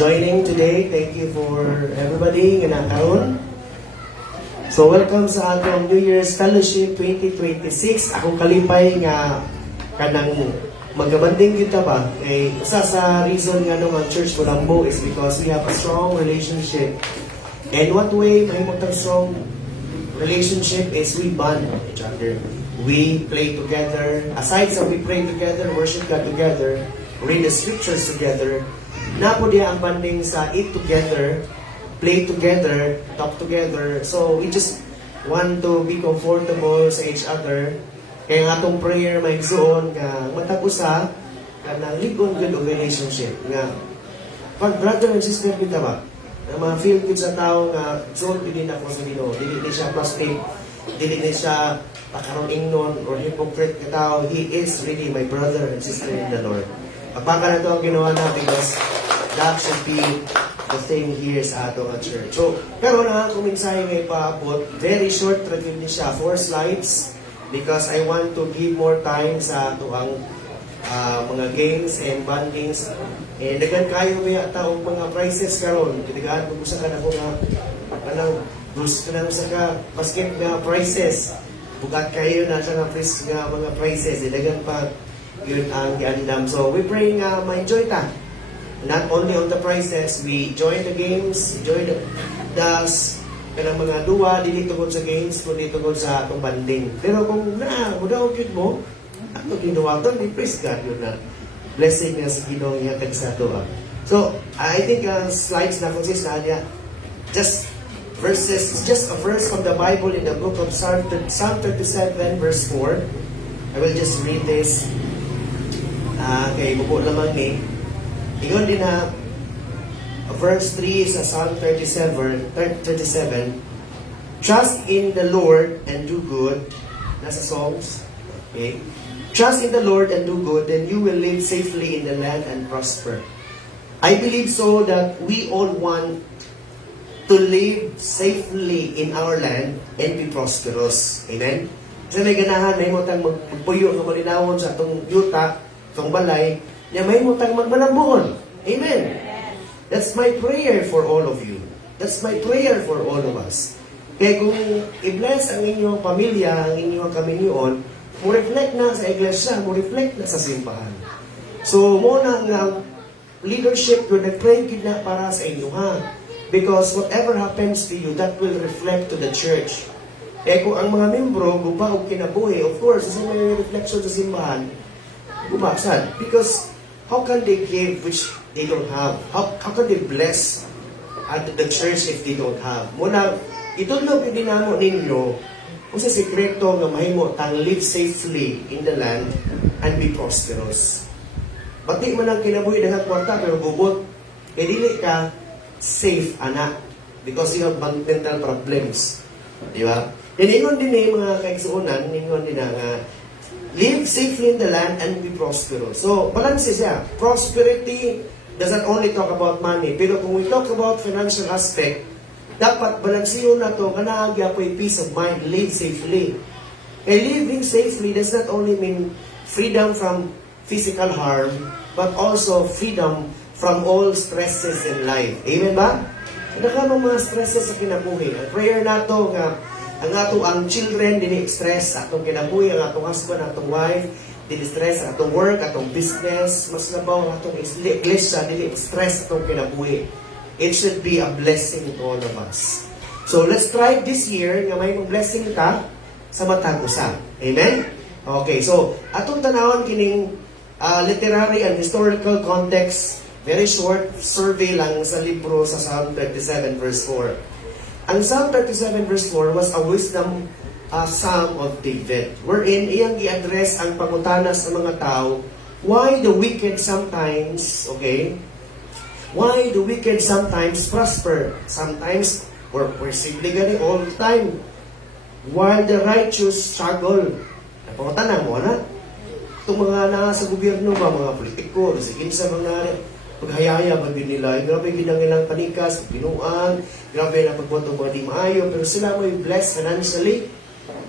joining today. Thank you for everybody nga nakaroon. So welcome sa atong New Year's Fellowship 2026. Akong kalipay nga kanang magabanding kita ba? Isa sa reason nga nung ang Church Colombo is because we have a strong relationship. And what way mahimutang strong relationship is we bond each other. We play together. Aside from we pray together, worship God together, read the scriptures together, napo diya ang banding sa eat together, play together, talk together. So we just want to be comfortable sa each other. Kaya nga itong prayer may igsoon nga matapusa ka na ligon good of relationship. Nga, pag brother and sister kita ba, na ma-feel good sa tao nga zone din ako sa Ginoo. Dili siya plastic, dili siya pakaroning nun or hypocrite ka tao. He is really my brother and sister in the Lord. Pagpaka na ito ang ginawa na because that should be the thing here sa ato nga church. So, pero na kung minsan ngay paabot, very short review niya siya, 4 slides, because I want to give more time sa ato ang mga games and bondings. And dagan kayo may taong mga prizes karon. Kitigaan kung gusto ka na ko nga kanang gusto ka na sa ka basket nga prizes. Bugat kayo na sa mga prizes. Dagan pa yun ang giandam. So we pray nga ma-enjoy ta. Not only on the prizes, we join the games, join the kanang mga duwa, dili tungod sa games, kundi tungod sa atong banding. Pero kung mudaw gyud mo, ato ginuwaton, di praise God yun na blessing nga sa Ginoo ihatag sa ato. So, I think slides na consist na niya. Just a verse from the Bible in the book of Psalm 37 verse 4. I will just read this. Kay buko lamang ni. Ingon din na verse 3 sa Psalm 37. Trust in the Lord and do good. Nasa songs. Okay. Trust in the Lord and do good, then you will live safely in the land and prosper. I believe so that we all want to live safely in our land and be prosperous. Amen? Kasi may ganahan, may mutang magpuyo ng malinawon sa itong yuta, itong balay, niya may mutang magmanambuhon. Amen? That's my prayer for all of you. That's my prayer for all of us. Kaya kung i-bless ang inyong pamilya, ang inyong kaminyoon, mo reflect na sa iglesia, mo reflect na sa simbahan. So, mo na nga leadership yun, nag-pray yun na para sa inyo, ha? Because whatever happens to you, that will reflect to the church. Kaya kung ang mga membro, guba o kinabuhi, of course, sa may reflection sa simbahan, gubasad. Because how can they give which they don't have? How can they bless at the church if they don't have? Muna, itulog yung dinamo ninyo kung sa sekreto nga mahimo tang live safely in the land and be prosperous. Pati man ang kinabuhi daghang kwarta pero gubot, dili ka safe anak because you have mental problems. Di ba? Ingon din mga kaigsuonan, ingon din nga live safely in the land and be prosperous. So, balance siya. Prosperity doesn't only talk about money, pero kung we talk about financial aspect, dapat balansiyo na to kanaagya po peace of mind, live safely. And living safely does not only mean freedom from physical harm, but also freedom from all stresses in life. Amen ba? Naka mga stresses sa kinabuhi. Ang prayer nato nga ang ato ang children dili stress atong kinabuhi, ang atong husband, atong wife dili stress atong work, atong business, mas labaw atong iglesia dili stress atong kinabuhi. It should be a blessing to all of us. So let's try this year nga may blessing ka sa matag usa. Amen? Okay, so atong tanawon kining literary and historical context, very short survey lang sa libro sa Psalm 37 verse 4. Ang Psalm 37 verse 4 was a wisdom Psalm of David, wherein iyang i-address ang pangutana sa mga tao, why the wicked sometimes, okay, why the wicked sometimes prosper, sometimes we're simply gani all the time, while the righteous struggle. Napangutanan mo na, itong mga nasa gobyerno ba, mga politiko, sige sa mga paghayaya ba nila, grabe ginang ilang panikas, pinuan, grabe na pagboto mga di maayo, pero sila mo blessed financially.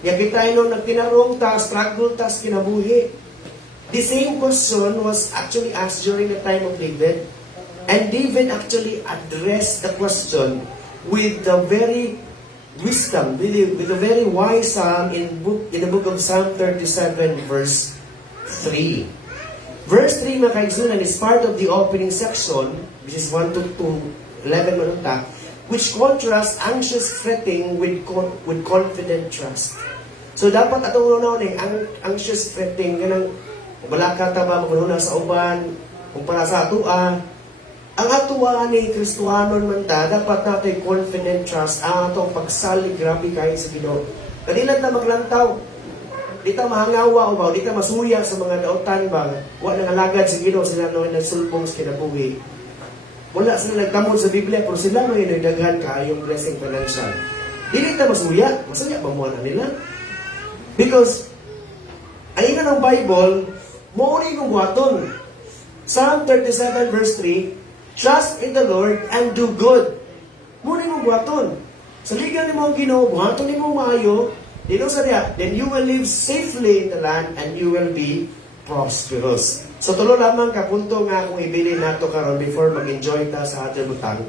Yakita nung nagtinarong ta, struggle ta, kinabuhi. The same question was actually asked during the time of David. And David actually addressed the question with the very wisdom, with the very wise psalm in the book of Psalm 37 verse 3. Verse 3 mga kaigsunan is part of the opening section, which is 1 to 11 manunta, which contrasts anxious fretting with confident trust. So dapat atong unaw ang anxious fretting ganang wala ka ta ba magununa sa uban kumpara sa atua. Ang atua ni Kristohanon man ta dapat natin confident trust ang atong pagsalig grabe kay sa Ginoo. Kanila ta maglantaw. Di ta mahangawa o ba, di ta masuya sa mga dautan ba. Wa nang alagad sa Ginoo sila no nagsulbong sa kinabuhi. Wala sila nagtamod sa Biblia pero sila no daghan kaayong blessing financial. Dili ta masuya ba mo nila? Because ay nga ng Bible, mo ni kong buhaton. Psalm 37 verse 3, trust in the Lord and do good. Mo ni kong buhaton. Sa ligan ni mo ang Ginoo, buhaton ni mo maayo, dito sa diya, then you will live safely in the land and you will be prosperous. So tulo lamang kapunto nga kung ibili nato karon before mag-enjoy ta sa ating butang.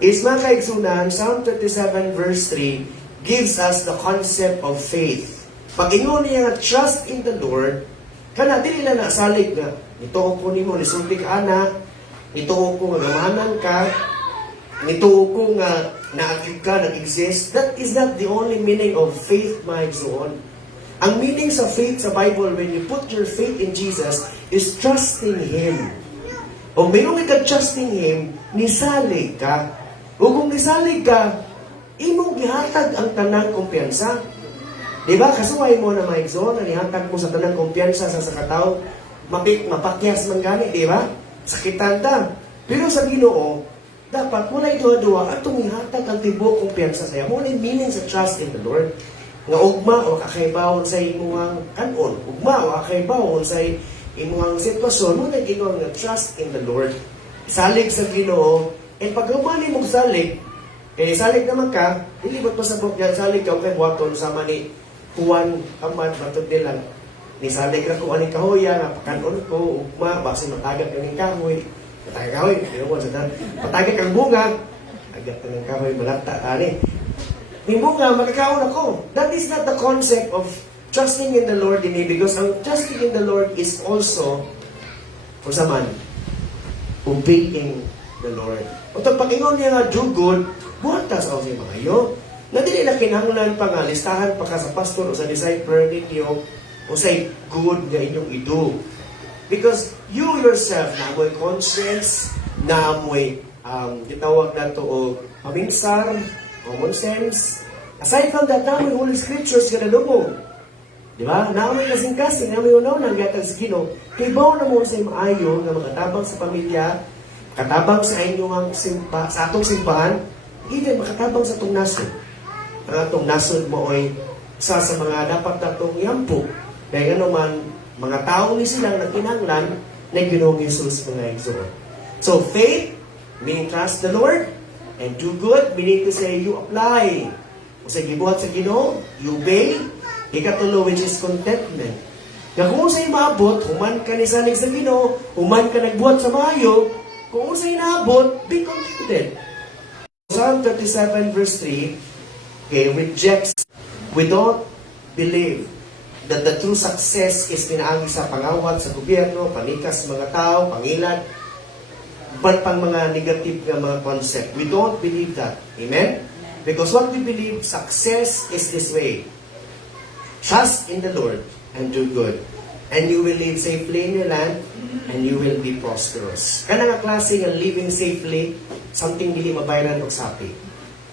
Is mga kaigsunan, Psalm 37 verse 3 gives us the concept of faith. Pag ingon niya nga trust in the Lord, kana dili na nasalig nga nituo ko nimo nisulti ka ana, nituo ko nga gamahanan ka, nituo ko nga naagid ka, nag-exist. That is not the only meaning of faith, my son. Ang meaning sa faith sa Bible, when you put your faith in Jesus, is trusting Him. O mayroong ka trusting Him, nisalig ka. O kung nisalig ka, imong gihatag ang tanang kumpiyansa. Diba? Kasuway mo na maigsoon, nihatag mo sa tanang kumpiyansa sa katao, mapakyas man gani, diba? Sakitan ta. Pero sa Ginoo, dapat mo na ito-duwa at tumihatag ang tibok kumpiyansa sa'yo. Mo na meaning sa trust in the Lord. Nga ugma o kakaibawon sa imuhang kanon. Ugma o kakaibawon sa imuhang sitwasyon. Mo na ginoo nga trust in the Lord. Salig sa Ginoo. And pag humani mong salig, salig naman ka, dilibot mo sa bukyan, salig ka, okay, buhaton sama ni Juan Amad, matod nilang, ni salig na ko aning kahoya, napakanon ko, ugma, basi matagag ng kahoy, matagag kahoy, matagag ang bunga, agat ng kahoy, malata, ani. Yung bunga, makakaon ako. That is not the concept of trusting in the Lord in because ang trusting in the Lord is also, for saman, obeying the Lord. O ito, pag ingon niya nga, do good, buhatas ako sa mga iyo. Na dili na kinahanglan pa nga, listahan pa ka sa pastor o sa disciple ninyo, o sa good nga inyong ido. Because you yourself, na amoy conscience, na amoy, gitawag na ito, o paminsar, common sense. Aside from that, namin Holy Scriptures ka na lumong. Di ba? Namin kasing-kasing, namin unaw nang gatag sa Ginoo. Kibaw na mo sa maayo na makatabang sa pamilya, makatabang sa inyong sa atong simbahan, even makatabang sa atong nasod. Ang atong nasod mo ay sa mga dapat natong yampo. Dahil ano man, mga tao ni silang nagkinanglan na Ginoong Jesus mga igsoon. So, faith, meaning trust the Lord, and do good, meaning to say you apply. O sa gibuhat sa Ginoo, you obey. Ikatulo, which is contentment. Nga kung sa'y maabot, human ka ni sanig sa Ginoo, human ka nagbuhat sa maayo, kung sa'y naabot, be contented. Psalm 37 verse 3, rejects, we don't believe that the true success is pinaagi sa pangawat sa gobyerno, panikas sa mga tao, pangilan, but pang mga negative na mga concept. We don't believe that. Amen? Because what we believe, success is this way. Trust in the Lord and do good. And you will live safely in your land and you will be prosperous. Kaya nga klase ng living safely, something dili mabayaran o sapi.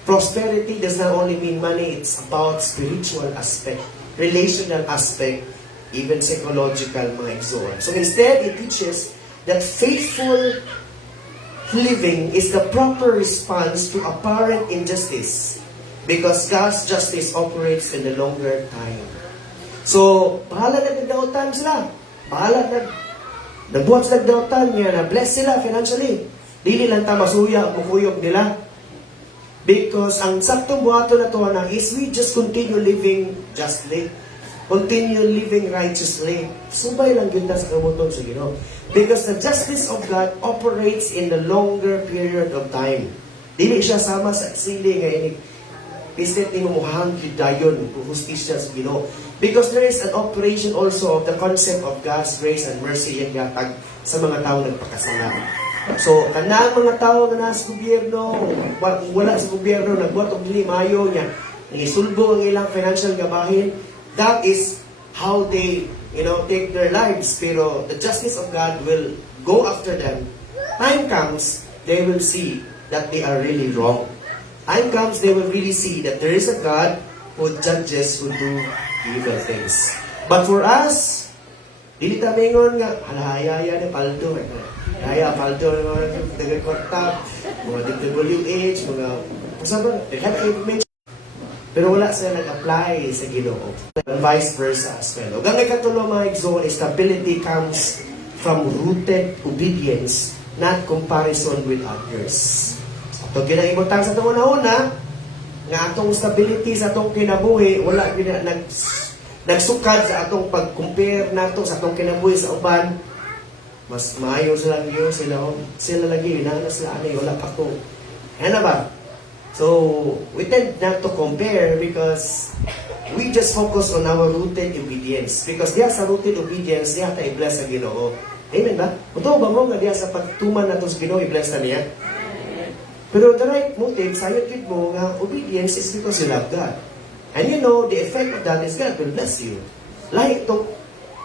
Prosperity does not only mean money, it's about spiritual aspect, relational aspect, even psychological mga igsoon. So instead, it teaches that faithful living is the proper response to apparent injustice because God's justice operates in the longer time. So, bahala na nagdautan sila. Bahala na nagbuhat sa nagdautan niya na bless sila financially. Dili lang ta masuya o mukuyog nila. Because ang saktong buhato na to na is we just continue living justly. continue living righteously. Subay lang yun sa kamuton sa Ginoo. Because the justice of God operates in the longer period of time. Dili siya sama sa sili nga ini Isn't ni muhang dayon kung hustisya sa Ginoo. Because there is an operation also of the concept of God's grace and mercy yung gatag sa mga tao nagpakasala. So, kanang mga tao na nasa gobyerno, wala sa gobyerno, nagbuhat og dili maayo niya, nangisulbo ang ilang financial gabahin, that is how they, take their lives. Pero the justice of God will go after them. Time comes, they will see that they are really wrong. Time comes, they will really see that there is a God who judges who do evil things. But for us, dili ta mingon nga, halahaya ni paldo. Kaya paldo mga taga-kwarta, mga WH, mga kasama, pero wala sila nag-apply sa Ginoo. And vice versa as well. Ang ikatulo mga igsoon, stability comes from rooted obedience, not comparison with others. So, ginaibutan sa itong una-una, nga atong stability sa atong kinabuhi, wala nagsukad sa atong pag-compare nato sa atong kinabuhi sa uban. Mas maayo sila yun, sila lagi, na sila wala pa ko. Ano ba? So, we tend not to compare because we just focus on our rooted obedience. Because diya sa rooted obedience, diya tayo i-bless sa Ginoo. Amen ba? Ito ba mo nga diya sa pagtuman na ito sa Ginoo, i-bless na niya? Pero the right motive, sayot yun mo nga, obedience is because you love God. And the effect of that is God will bless you. Like ito,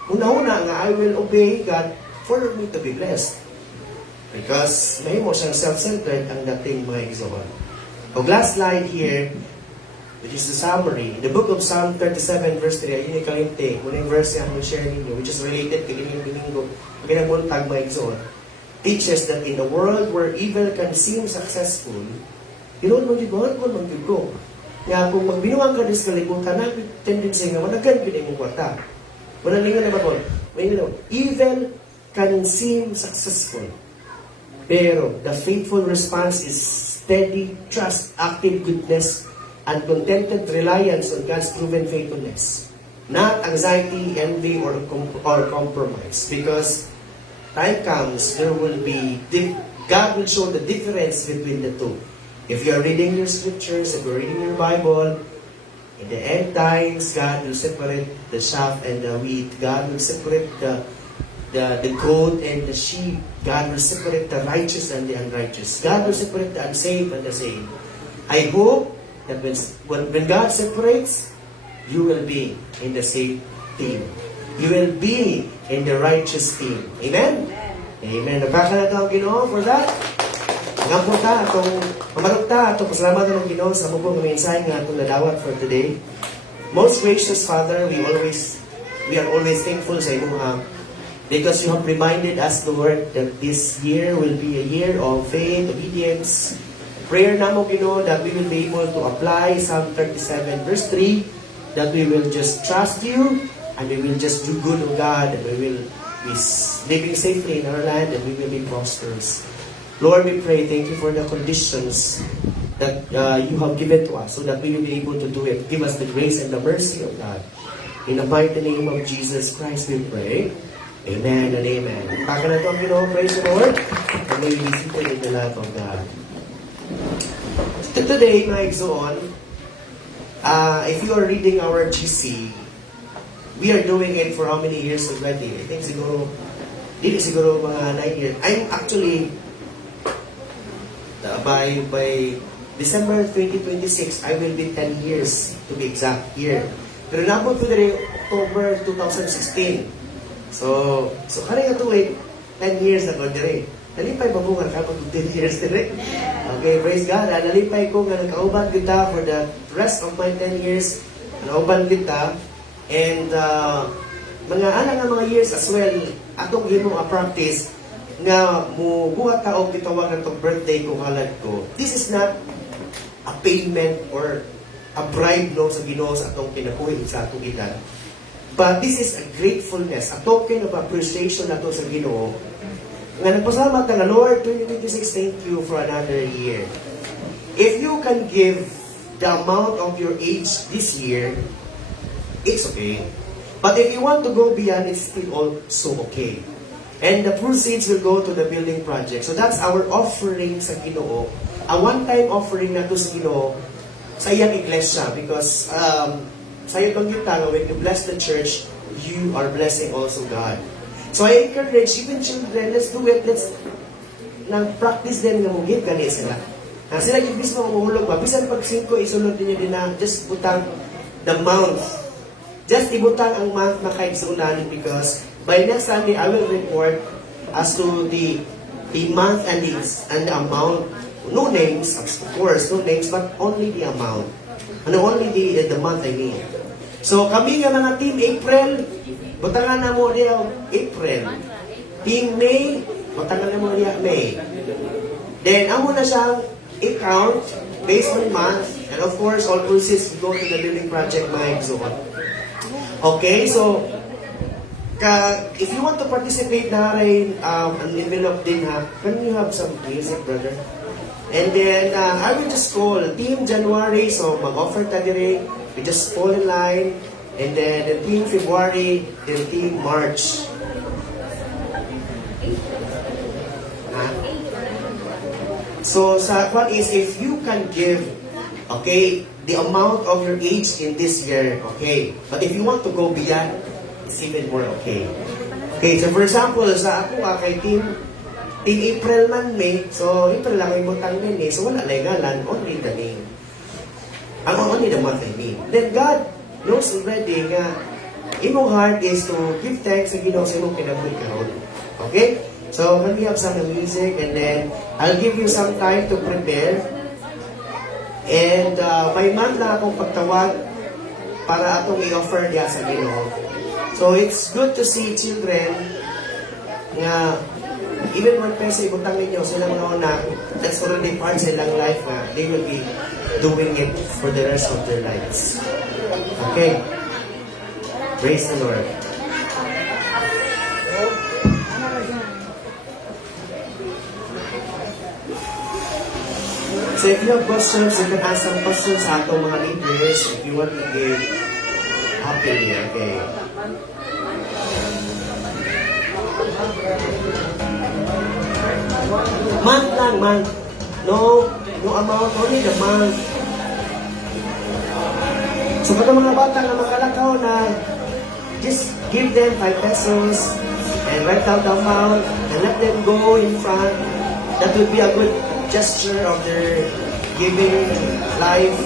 una-una nga, I will obey God for me to be blessed. Because may mo siyang self-centered ang dating mga igsoon. O last slide here, which is the summary. In the book of Psalm 37 verse 3, ayun yung kalimti, muna yung verse yung share ninyo, which is related kay Giningo, ginagmuntag mga igsoon, teaches that in a world where evil can seem successful, magigawad mo magigawad. Nga kung magbinuang ka dis kalibutan, na tendency nga, managan yun yung kwarta. Manalingan naman mo, evil can seem successful. Pero the faithful response is steady trust, active goodness, and contented reliance on God's proven faithfulness. Not anxiety, envy, or compromise. Because time comes, there will be, God will show the difference between the two. If you are reading your scriptures, if you're reading your Bible, in the end times, God will separate the chaff and the wheat. God will separate the goat and the sheep. God will separate the righteous and the unrighteous. God will separate the unsaved and the saved. I hope that when God separates, you will be in the saved team. You will be in the righteous team. Amen? Amen. Nagkakalat ang Ginoo for that. Ngayon ta, itong mamarok ta, itong pasalamatan ng Ginoo sa mubong ng mensahe nga itong nadawat for today. Most gracious Father, we are always thankful sa iyong because you have reminded us, Lord, that this year will be a year of faith, obedience. Prayer namo, Ginoo, that we will be able to apply Psalm 37 verse 3, that we will just trust you, and we will just do good, O God, and we will be living safely in our land, and we will be prosperous. Lord, we pray, thank you for the conditions that you have given to us, so that we will be able to do it. Give us the grace and the mercy of God. In the mighty name of Jesus Christ, we pray. Amen and amen. Paka na ito ang Ginoo, praise the Lord, and may we be seated in the love of God. Today, my Exoon, if you are reading our GC, we are doing it for how many years already? I think siguro mga 9 years. I'm actually, by December 2026, I will be 10 years to be exact here. Pero nabot ko na October 2016. So kanina ito 10 years na ko dire. Nalipay ba mo nga kapag 10 years dire? Okay, praise God. Nalipay ko nga nakauban kita for the rest of my 10 years. Nakauban kita. And mga years as well, atong gimong practice nga buhat ka og gitawag ng birthday ko halad ko. This is not a payment or a bribe sa Ginoo sa atong kinabuhi sa atong edad. But this is a gratefulness, a token of appreciation nato sa Ginoo. Nga nagpasalamat nga, Lord, 2026, thank you for another year. If you can give the amount of your age this year, it's okay. But if you want to go beyond, it's still also okay. And the proceeds will go to the building project. So that's our offering sa Ginoo. A one-time offering na to sa Ginoo sa iyang iglesia. Because sa iyang pangitang, when you bless the church, you are blessing also God. So I encourage even children, let's do it. Let's practice din nga mugit kani sila. Sila yung mismo mahulog ba? Bisan pag 5, isulod din nyo din na just butang the month. Just ibutang ang month na kahit sa unanin because by next Sunday, I will report as to the month and the amount. No names, of course, no names, but only the amount. And only the month, I mean. So, kami nga mga team April, butangan na mo niya April. Team May, butangan na mo niya May. Then, amo na siyang account based on month. And of course, all proceeds go to the Living Project, mga exon. Okay, so, if you want to participate na rin, an envelope din ha, can you have some music, brother? And then, I will just call Team January, so mag-offer ta dire, we just fall in line, and then the Team February, then Team March. Ha? So, sa one is, if you can give, okay, the amount of your age in this year, okay, but if you want to go beyond, it's even more okay. Okay, so for example, sa ako kay Team April man May, so April lang ay butang min so wala legalan, only the name. Only the month I mean. Then God knows already nga imong heart is to give thanks sa Ginoo sa imong kinabuhi karon. Okay? So when we have some music and then I'll give you some time to prepare. And by month lang akong pagtawag para atong i-offer diya sa Ginoo. So it's good to see children nga even 1 peso ibutang ninyo sila mga anak, that's already part sa ilang life nga they will be doing it for the rest of their lives. Okay? Praise the Lord. So if you have questions, you can ask some questions sa atong mga leaders if you want to give happily, okay? Month lang, month. No amount, only the month. So pag mga bata na makalakaw na just give them 5 pesos and write out the amount and let them go in front. That would be a good gesture of their giving life.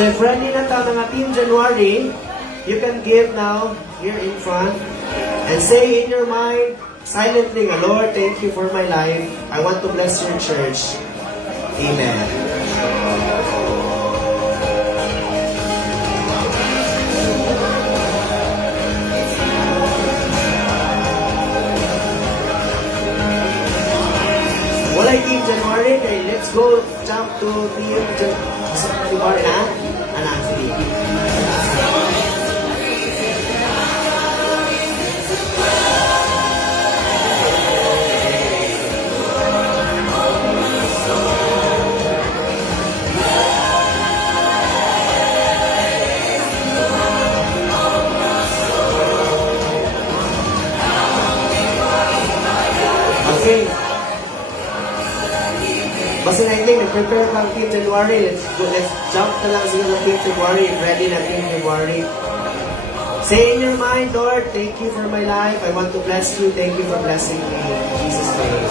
So if ready na tayo ng Team January, you can give now here in front and say in your mind silently, Lord, thank you for my life. I want to bless your church. Amen. Wala Team January, okay, let's go jump to Team January na. Anak, sige. Okay. Basta na hindi, nag-prepare pang Team January. Let's jump na lang sila ng Team February. Ready na Team February. Say in your mind, Lord, thank you for my life. I want to bless you. Thank you for blessing me. In Jesus' name.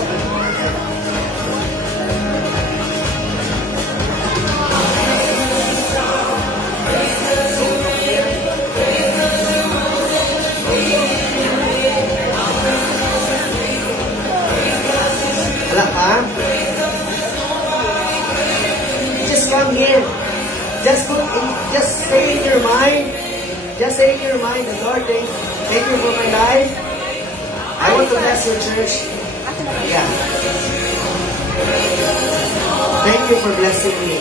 Wala pa? Come here. Just stay in your mind. Just say in your mind, the Lord, thank you for my life. I want to bless your church. Yeah. Thank you for blessing me.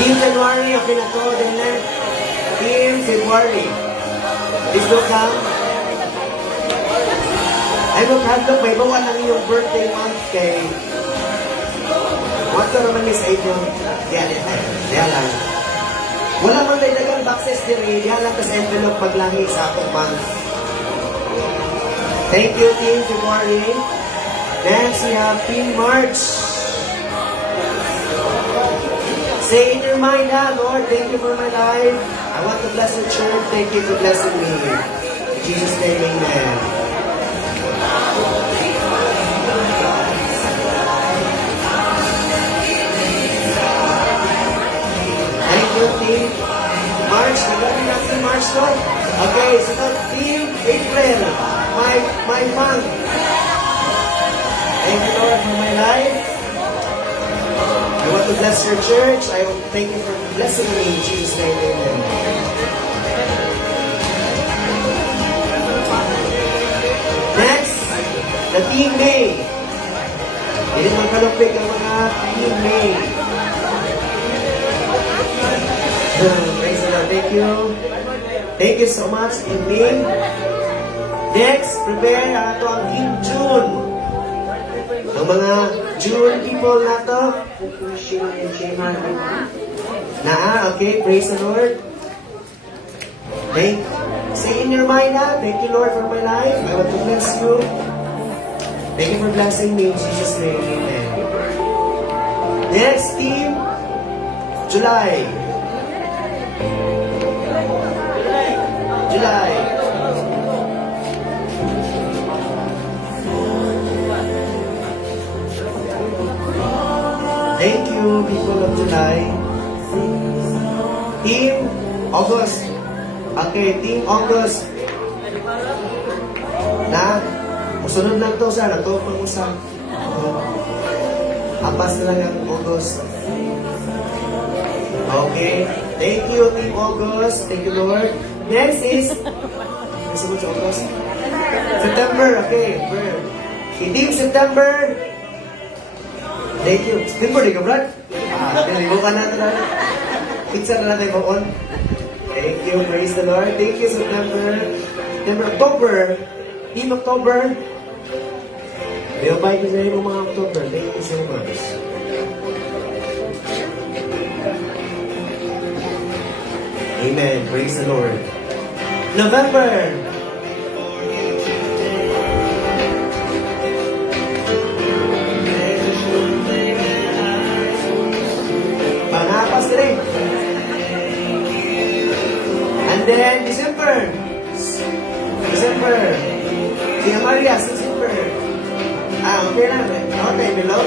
Team January, okay na to. Then next, Team February. Please look down. Ay, look, may bawa lang yung birthday month kay... What naman ni sa inyo? Yan lang. Wala man tayo dagang boxes din eh. Yan lang kasi envelope paglangi sa akong month. Thank you, Team February. Next, we have Team March. Say in your mind, Lord, thank you for my life. I want to bless the church. Thank you for blessing me. In Jesus' name, amen. Thank you, Team March. Nagawin natin March, no? Okay, so Team April. My month. Thank you, Lord, for my life. I want to bless your church. I thank you for blessing me in Jesus' name. Amen. Next, the Team May. Hindi magkalupig ang mga Team May. Praise the Lord. Thank you. Thank you so much, Team May. Next, prepare ato ang Team June. Ang mga June people na to. Okay, praise the Lord. Say in your mind, thank you, Lord, for my life. I want to bless you. Thank you for blessing me in Jesus' name. Amen. Next, Team July. July. Thank you, people of July. Team August. Okay, Team August. Na, musunod lang to sa nato pang-usap. Apas na lang ang August. Okay, thank you, Team August. Thank you, Lord. Next is, sa August? September, okay. Team September. Thank you. September, di ka, Brad? Pinalibo ka na ito na. Pizza na natin mo on. Thank you. Praise the Lord. Thank you, September. October. Team October. May ko sa iyo mga October. Thank you so much. Amen. Praise the Lord. November. Panapas ka rin. And then, December. Tia Maria, December. Okay na. Okay, below.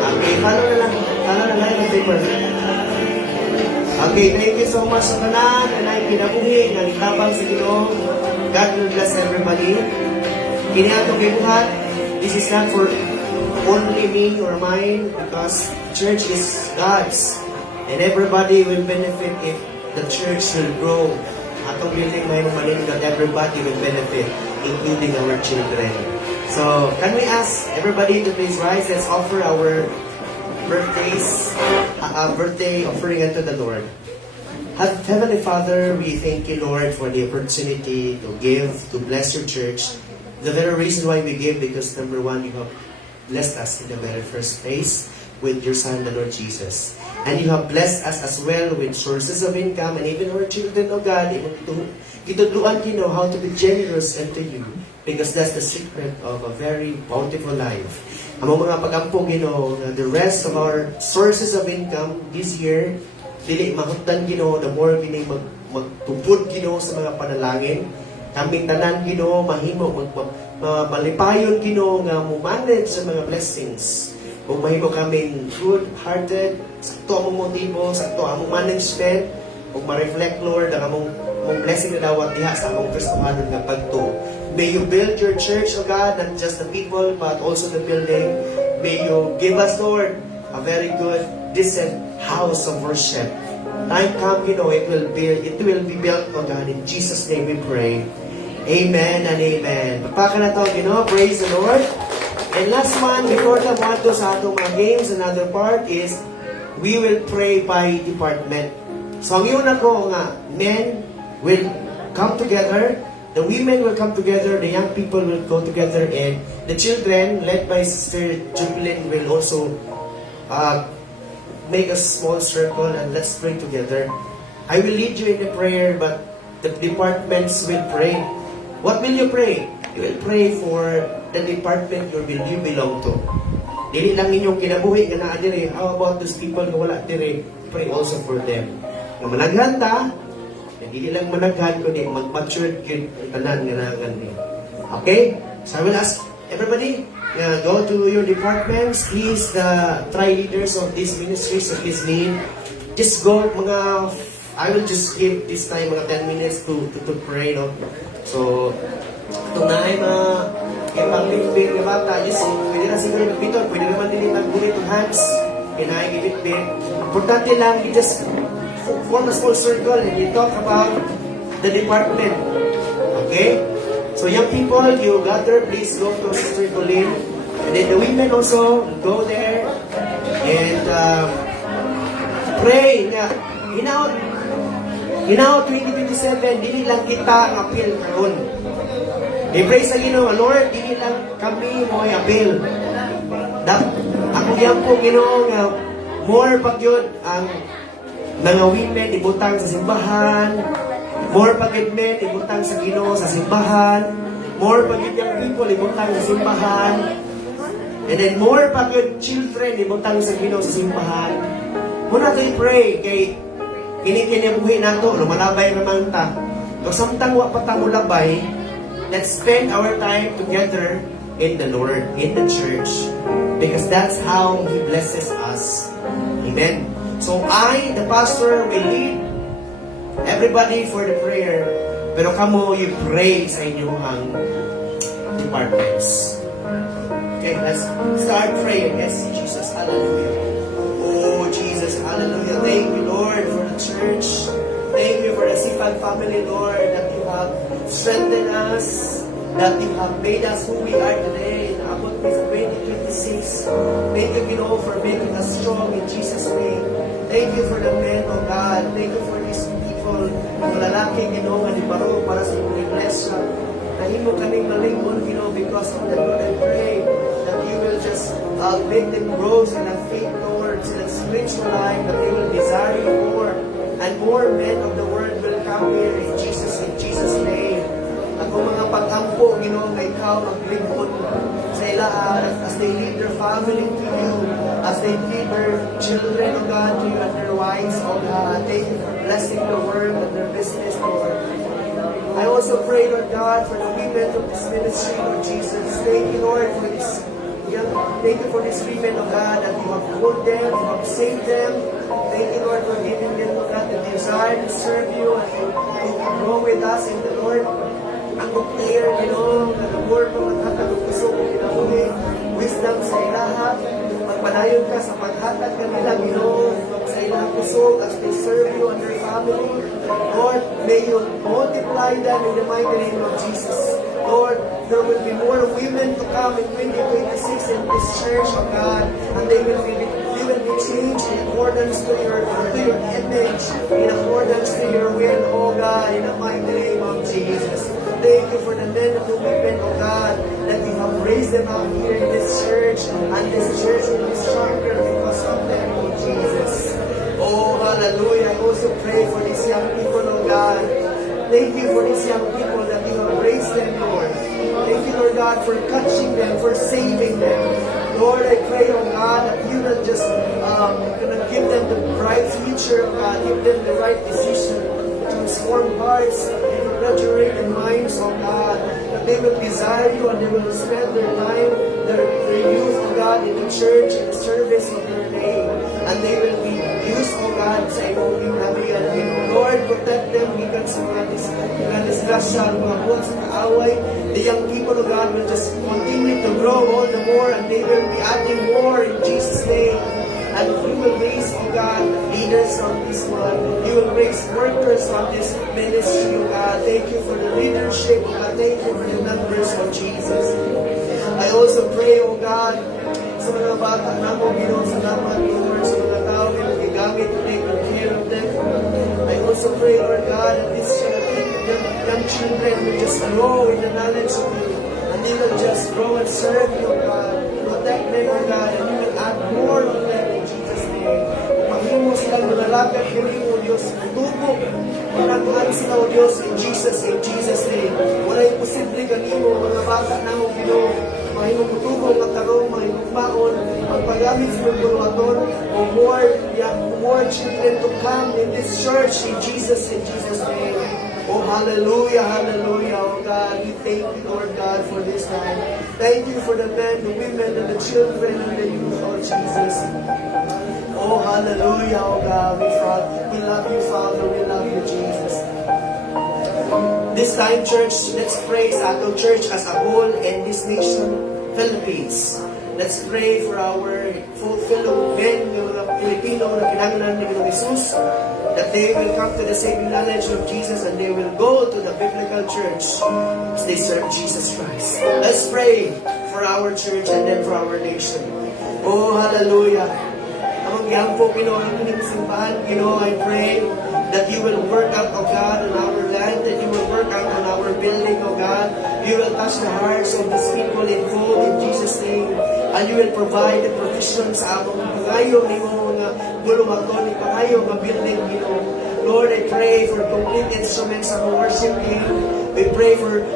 Okay, follow na lang yung paper. Okay, thank you so much sa kanan. And ay kinabuhi, nalitabang sa Ginoo. God will bless everybody. Kiniatong kay buhat. This is not for only me or mine, because church is God's. And everybody will benefit if the church will grow. Atong building may maling that everybody will benefit, including our children. So, can we ask everybody to please rise? Let's offer our birthday offering unto the Lord. Heavenly Father, we thank you, Lord, for the opportunity to give, to bless your church. The very reason why we give, because number one, you have blessed us in the very first place with your Son, the Lord Jesus. And you have blessed us as well with sources of income, and even our children, oh God, itudluan you know how to be generous unto you, because that's the secret of a very bountiful life. Among mga pag-ampong, the rest of our sources of income this year, dili mahutdan, the more gini magtubod, sa mga panalangin. Kaming tanan, mahimo, malipayon, nga manage sa mga blessings. Kung mahimo kaming good-hearted, sakto among motibo, sakto among management, kung ma-reflect, Lord, ang among blessing na dawat diha sa among Kristohanon nga pagto. May you build your church, O God, not just the people, but also the building. May you give us, Lord, a very good, decent house of worship. Time come, it will be built, oh God. In Jesus' name we pray. Amen and amen. Pagpaka na to, praise the Lord. And last one, before the to sa atong mga games, another part is, we will pray by department. So ang yun ako nga, men will come together, the women will come together, the young people will go together, and the children, led by Sister Jubilin, will also make a small circle and let's pray together. I will lead you in the prayer, but the departments will pray. What will you pray? You will pray for the department you belong to. Dili lang inyong kinabuhi nga naa dire. How about those people na wala dire? Pray also for them. Nga managhan ta, dili lang managhan kundi mag-matured gyud tanan nga nangan ni. Okay? So I will ask everybody, go to your departments. Please, the tri-leaders of these ministries of His name, just go I will just give this time mga 10 minutes to pray, no? So, kung naay pang-lift-bit ng bata, just pwede na siguro mag-biton, pwede naman din mag-gulit ng hands, kinaay gilit-bit. Importante lang, you just form a small circle and you talk about the department. Okay? So young people, you gather, please go to Sister Colleen. And then the women also, go there and pray nga. Hinaw 2027, dili lang kita ang appeal karon. I-pray sa Ginoo, Lord, dili lang kami mo appeal. Ako yan po Ginoo nga more pagyod ang mga women ibutang sa simbahan, more pagyod men ibutang sa Ginoo sa simbahan, more pagyod young people ibutang sa simbahan, and then more pagyod children ibutang sa Ginoo sa simbahan. Muna tayo pray kay kini-kinibuhi nato, lumalabay naman ta. Kung samtang wa pa ta mulabay, let's spend our time together in the Lord, in the church. Because that's how He blesses us. Amen. So I, the pastor, will lead everybody for the prayer. Pero kamo, you pray sa inyong departments. Okay, let's start praying. Yes, Jesus, hallelujah. Oh, Jesus, hallelujah. Thank you, Lord, for the church. Thank you for the Sifan family, Lord, that you have strengthened us, that you have made us who we are today. About this 2026. Thank you, Lord, for making us strong in Jesus' name. Thank you for the men, oh God. Thank you for these people, malalaki, Ginoo, nga ibaro para sa inyong iglesia. Nahimo kaming malingon, Ginoo, because of that, Lord, I pray that you will just make them grow in their faith, Lord, in their spiritual life, that they will desire you more, and more men of the world will come here in Jesus' name. At kung mga pag-ampo, Ginoo, nga ikaw maglingkod sa ilahan as they lead their family to you, as they lead their children, oh God, to you and their wives, oh God. Thank you for blessing their work and their business, Lord. I also pray, Lord God, for the women of this ministry, Lord Jesus. Thank you, Lord, for this. Thank you for these women, oh God, that you have called them, you have saved them. Thank you, Lord, for giving them, oh God, the desire to serve you and to grow with us in the Lord. Ang prayer, Ginoo, na the word mo maghatag og puso kong kinabuhi, wisdom sa ilaha, magpadayon ka sa paghatag kanila, Ginoo, sa ilang puso as they serve you and their family. Lord, may you multiply them in the mighty name of Jesus. Lord, there will be more women to come in 2026 in this church, oh God, and they will be changed in accordance to your image, in accordance to your will, oh God, in the mighty name of Jesus. Thank you for the men and the women, oh God, that you have raised them up here in this church, and this church will be stronger because of them, oh Jesus. Oh, hallelujah. I also pray for these young people, oh God. Thank you for these young people that you have raised them, Lord. Thank you, Lord God, for catching them, for saving them. Lord, I pray, oh God, that you will just gonna give them the bright future, oh God. Give them the right decision, transform hearts, and regenerate their minds, oh God. That they will desire you and they will spend their time, their youth, oh God, in the church, in the service of your name. And they will be used, oh God, sa iyong hinabihan. Lord, protect them because of mga discussion, mga buwan sa kaaway. The young people, oh God, will just continue to grow all the more and they will be adding more in Jesus' name. And you will raise, oh God, leaders on this one. You will raise workers on this ministry, oh God. Thank you for the leadership, oh God. Thank you for the members of Jesus. I also pray, oh God, sa mga bata na mo, Ginoo, salamat, Lord, sa mga tao na gigamit to take good care of them. I also pray, Lord God, that these young children will just grow in the knowledge of you. And they will just grow and serve you, oh God. Protect them, oh God, and you will add more on them in Jesus' name. Mahimo silang malalagay kini, O Diyos, tubo. Managhan sila, O Diyos, in Jesus' name. Wala yung posible kanimo, mga bata na mo, Ginoo. Mahimo tubo, matarong, mahimo baon, magpagamit sa mga buruaton, o more children to come in this church in Jesus' name. Oh, hallelujah, hallelujah, oh God. We thank you, Lord God, for this time. Thank you for the men, the women, and the children, and the youth, oh Jesus. Oh, hallelujah, oh God. We love you, Father. We love you, Jesus. This time, church, let's pray sa atong church as a whole and this nation, Philippines. Let's pray for our fellow men, yung mga Pilipino na pinangalan ni Jesus, that they will come to the saving knowledge of Jesus and they will go to the biblical church as they serve Jesus Christ. Let's pray for our church and then for our nation. Oh, hallelujah. Amang yan po, Ginoo, ang inyong simbahan, Ginoo, I pray that you will work out, oh God, on our land, that you will work out on our building, oh God. You will touch the hearts of these people involved in Jesus' name. And you will provide the provisions sa among pangayo ni mga bulumaton, ni pangayo mga building, Ginoo. Lord, I pray for complete instruments of worship, Ginoo. We pray for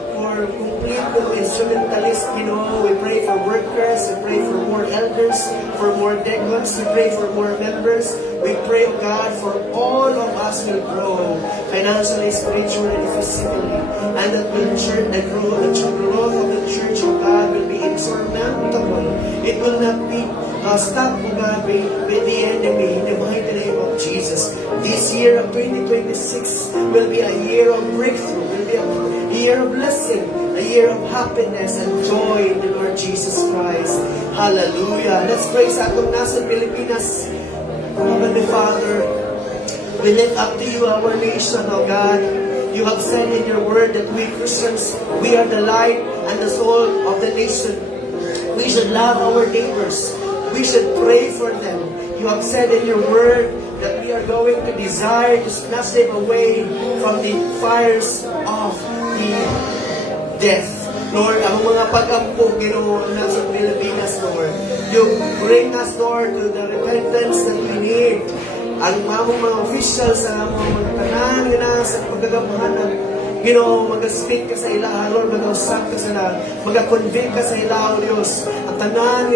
complete instrumentalists, Ginoo. We pray for workers. We pray for more elders, for more deacons. We pray for more members. We pray, oh God, for all of us will grow financially, spiritually, and physically. And that the growth of the church, oh God, will be insurmountable. It will not be stopped, oh God, by the enemy in the mighty name of Jesus. This year of 2026 will be a year of breakthrough, will be a year of blessing, a year of happiness and joy in the Lord Jesus Christ. Hallelujah. Let's praise atong nasa Pilipinas. Heavenly Father, we lift up to you our nation, oh God. You have said in your word that we Christians, we are the light and the soul of the nation. We should love our neighbors. We should pray for them. You have said in your word that we are going to desire to snatch them away from the fires of the death. Lord, ang mga pag-ampo, Ginoo, nasa Pilipinas, Lord. You bring us, Lord, to the repentance that we need. Ang mga officials, ang mga tanan, sa pagkagamahan, Ginoo, mag-speak ka sa ilaha, Lord, mag-usap ka sa mag-convict ka sa ilaha, Diyos. Ang tanan,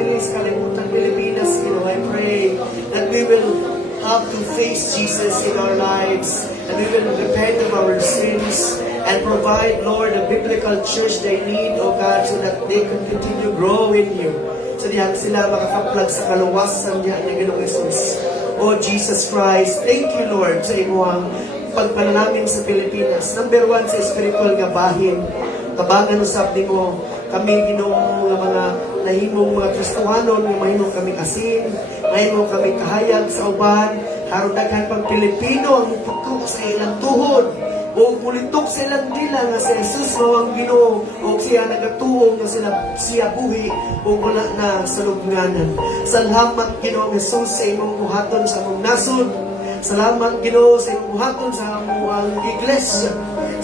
dilis kalimutan Pilipinas, Ginoo, I pray that we will have to face Jesus in our lives and we will repent of our sins and provide, Lord, a biblical church they need, oh God, so that they can continue growing in you. So diyan sila makakaplag sa kaluwasan niya ni Ginoong Jesus. Oh Jesus Christ, thank you, Lord, sa imuang pagpanalangin sa Pilipinas. Number one, sa spiritual nga bahin. Tabangan usap din mo kami, Ginoo, mga nahimong mga Kristohanon, nga mahimong kami asin, mahimong kami kahayag sa uban, harong daghan pang Pilipino ang muputok sa ilang tuhod. O mulitok silang dila nga si Jesus mawang Ginoo o siya nagatuong nga siya buhi o wala na sa lubnganan. Salamat, Ginoo Jesus, sa imong buhaton sa among nasod. Salamat, Ginoo, sa imong buhaton sa among iglesia.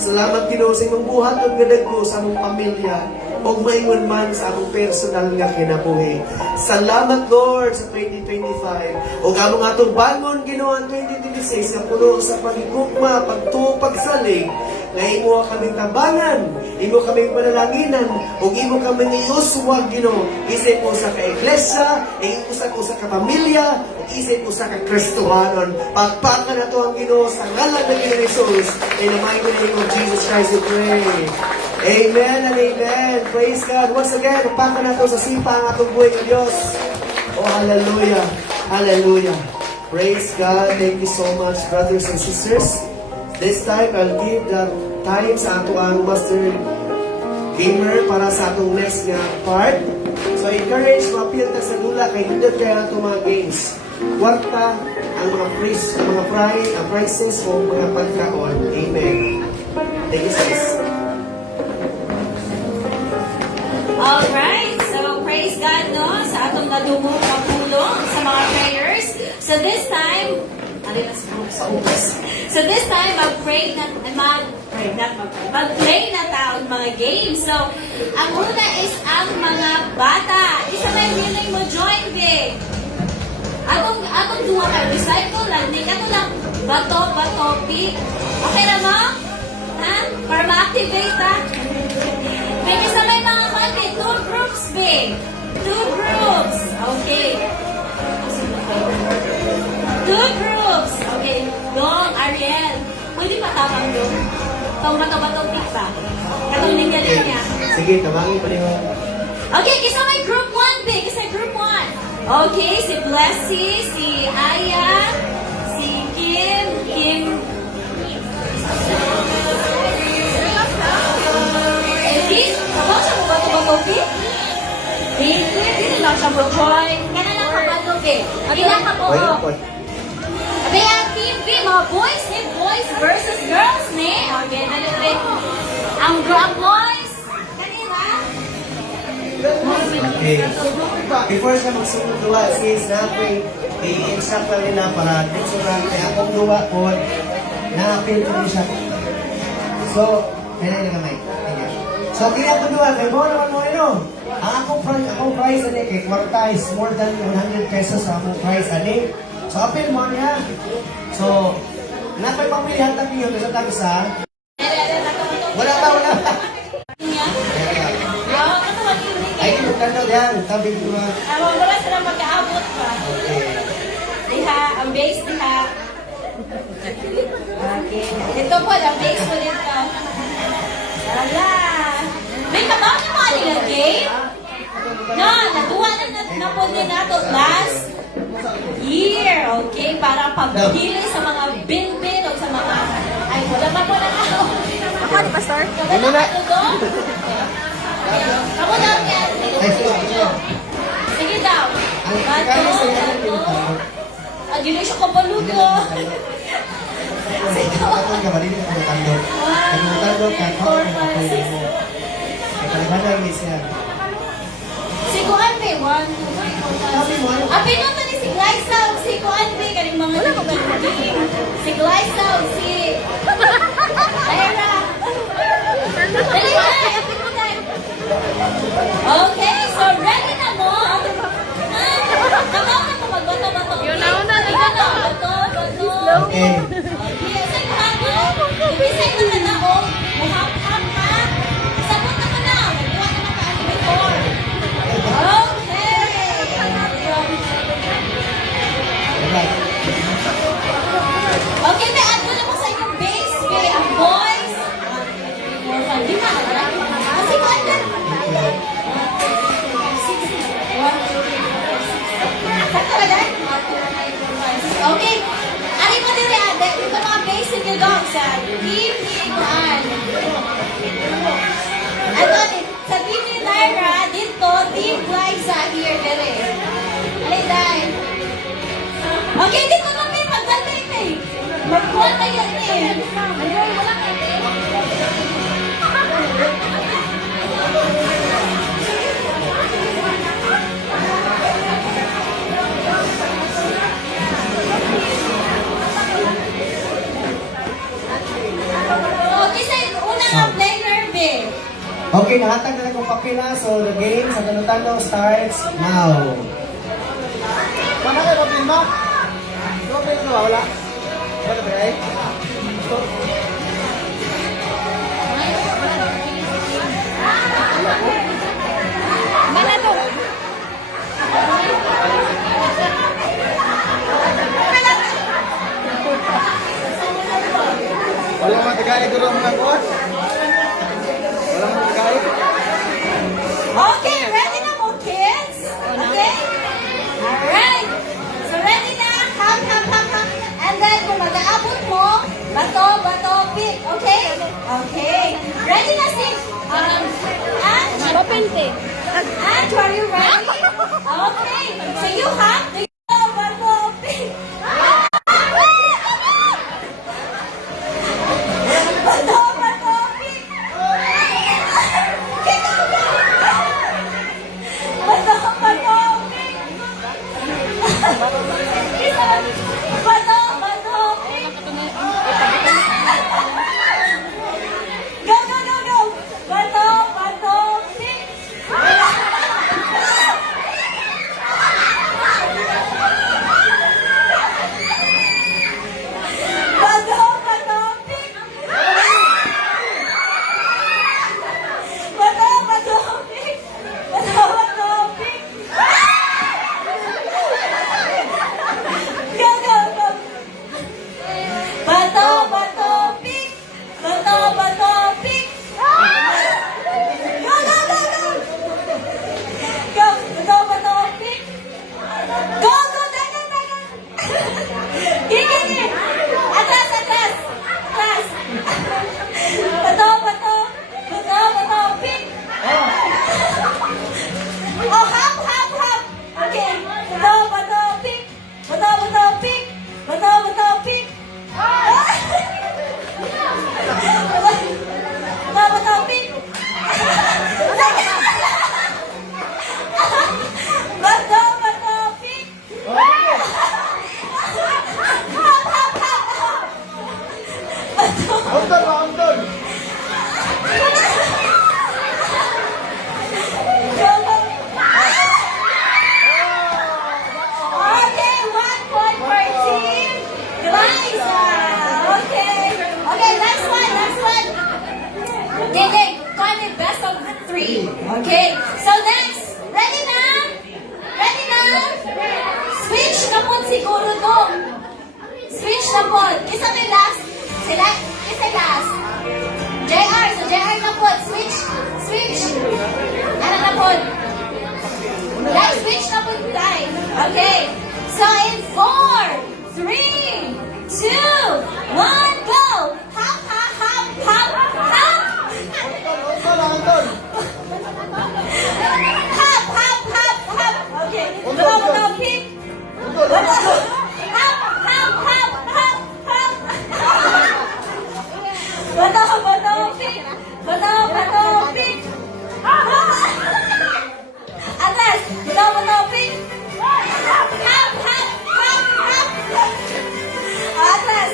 Salamat, Ginoo, sa imong buhaton nga dagko sa among pamilya o maingon man sa among personal nga kinabuhi. Salamat, Lord, sa 2025. O kamong atong bangon, Ginoo, ang 2026 nga puno sa pagigugma, pagtuo, pagsalig, nga imo kami tabangan, imo kami panalanginan, o imo kami iuswag, Ginoo, isip mo sa ka-iglesia, isip mo sa ka-pamilya, o isip mo sa ka-Kristohanon. Pagpakan na to ang Ginoo sa ngalan ng Ginoo Jesus. In the mighty name of Jesus Christ we pray. Amen and amen. Praise God. Once again, pagpakan na to sa sipa ang atong buhay ng Diyos. Oh, hallelujah. Hallelujah. Praise God. Thank you so much, brothers and sisters. This time, I'll give the time sa ato ang Master gamer para sa atong next nga part. So encourage ma-appeal ta sa dula kay hindi kaya itong mga games. Kwarta ang mga prizes o mga pagkaon. Amen. Thank you, sis. Alright, so praise God, no? Sa atong nadumong pagpulong sa mga prayers. So this time, sa ubos. So this time, mag-play na taon mga games. So, ang una is ang mga bata. Isa may willing mo join, big. Atong duwa ka, recycle lang. Hindi ka lang bato, pick. Okay na mo? Ha? Para ma-activate, ha? May isa may mga konti. 2 groups, big. 2 groups. Okay. 2 groups. Okay. Dong, Ariel. Pwede pa tamang dong. Itong bato-bato pick ba? Katong ninja niya. Sige, tabangin pa rin mo. Okay, kasi may group 1, big. Kasi group 1. Okay, si Blessy, si Aya, si Kim, Elise, kamu siya mo bato-bato pick? Hindi lang siya bro, Joy. Kana lang ka bato pick. Ilang ka po. Abi ang team B, mga boys ni boys versus girls ni. Okay, dali. Ang boys, kanina. Okay. Before siya magsunod duwa, sis, na-pray, i-instruct lang nila para dito lang, kaya akong duwa po, na-appeal ko din siya. So, kailan na kamay. So, kaya ako duwa, kay mo naman mo ino. Ang akong price, kay kwarta is more than 100 pesos sa akong price, So, appeal mo niya. So, napay pamilihan tabi yun sa tagsa. Wala ba? Ay, magkano yan. Tabi ko na. Wala sila magkaabot pa. Okay. Diha, ang base diha. Okay. Ito po, ang base po dito. Wala. May kabaw na mga nila game? No, nakuha na po din nato last year. Okay, para pagpili sa mga bin-bin o sa mga... Ay, wala pa po na ako. Ako, di pastor? Wala pa po doon? Ako daw yan. Sige daw. Bato. Dili siya kapaludo. Sige. Si Kuan Be, 1, 2, 3, 4, 5. Api nung tani si Glyza, si Kuan Be, kaning mga nagiging. Si Glyza, si... Ayra. Dali na, api mo tayo. Okay, so ready na mo? Kamaw na po magbato-bato. Yun na, una na. Bato. Okay. Okay, sa kahapon, ibisay na ka na o. Muhap-hap ka. Sabot na ka na. Magbuwa na maka-activator. Okay. Okay, may add ko na po sa inyong base. Okay, ang boys. Di ba? Kasi ko add Okay. Ari mo din ate. Ito mga basic nyo dog sa team ni Kuan. Ato, sa team ni Lyra, dito, team Glyza here, dire. Alay, dahil. Okay, dito na may pagdalay na eh. Magkuha na yan eh. Ay, wala ka eh. Okay, sa una nga player, be. Okay, nahatag na akong papila. So, the game sa Tanotano starts now. Mana kayo, Robin mo? Robin mo, wala? Wala ba eh? Mana to? Wala matagay duro mga kuwan. Wala matagay. Okay, ready na mo, kids? Okay? Alright. So, ready na? Hap. And then, kung mag-aabot mo, bato, Okay. So you have to go, bato, pink. Bato, bato, pink. Bato, bato, pink. Bato, bato, pink. Go, go, go, go. Bato, bato, pink. Bato, bato, pink. Bato, bato, pink. Bato, bato, pink. Go, go, go. Bato, bato, pink. Bato, bato, pink. Go, go, go, go. Go, bato, bato, pink. Go, go, dagan, dagan. Gigi. Atras, atras. Atras. Bato, bato. Bato, bato, pink. Oh, hop, hop, hop. Okay. Bato, bato, pink. Bato, bato, pink. Bato, bato, pink. Bato, bato, pink. Bato, bato, pink. Hop, hop, hop, hop. Bato. Andal! Go, go. Okay, 1 point per team. Liza. Okay. Okay, next one, next one. Okay, okay. Kani, best of 3. Okay. So next, ready na? Ready na? Switch na po siguro dong. Switch na po. Isa may last. Sila, isa last. JR, so JR na po. Switch. Switch. Ano na po? Guys, switch na po tayo. Okay. So in 4, 3, 2, 1, go! Hop, hop, hop, hop, hop! Andal! Hop, hop, hop, hop! Okay. Bato, bato, pink. Bato. Hop, hop, hop, hop, hop. Bato, bato, pink. Bato, bato, pink. Atras. Bato, bato, pink. Hop, hop, hop, hop. Atras.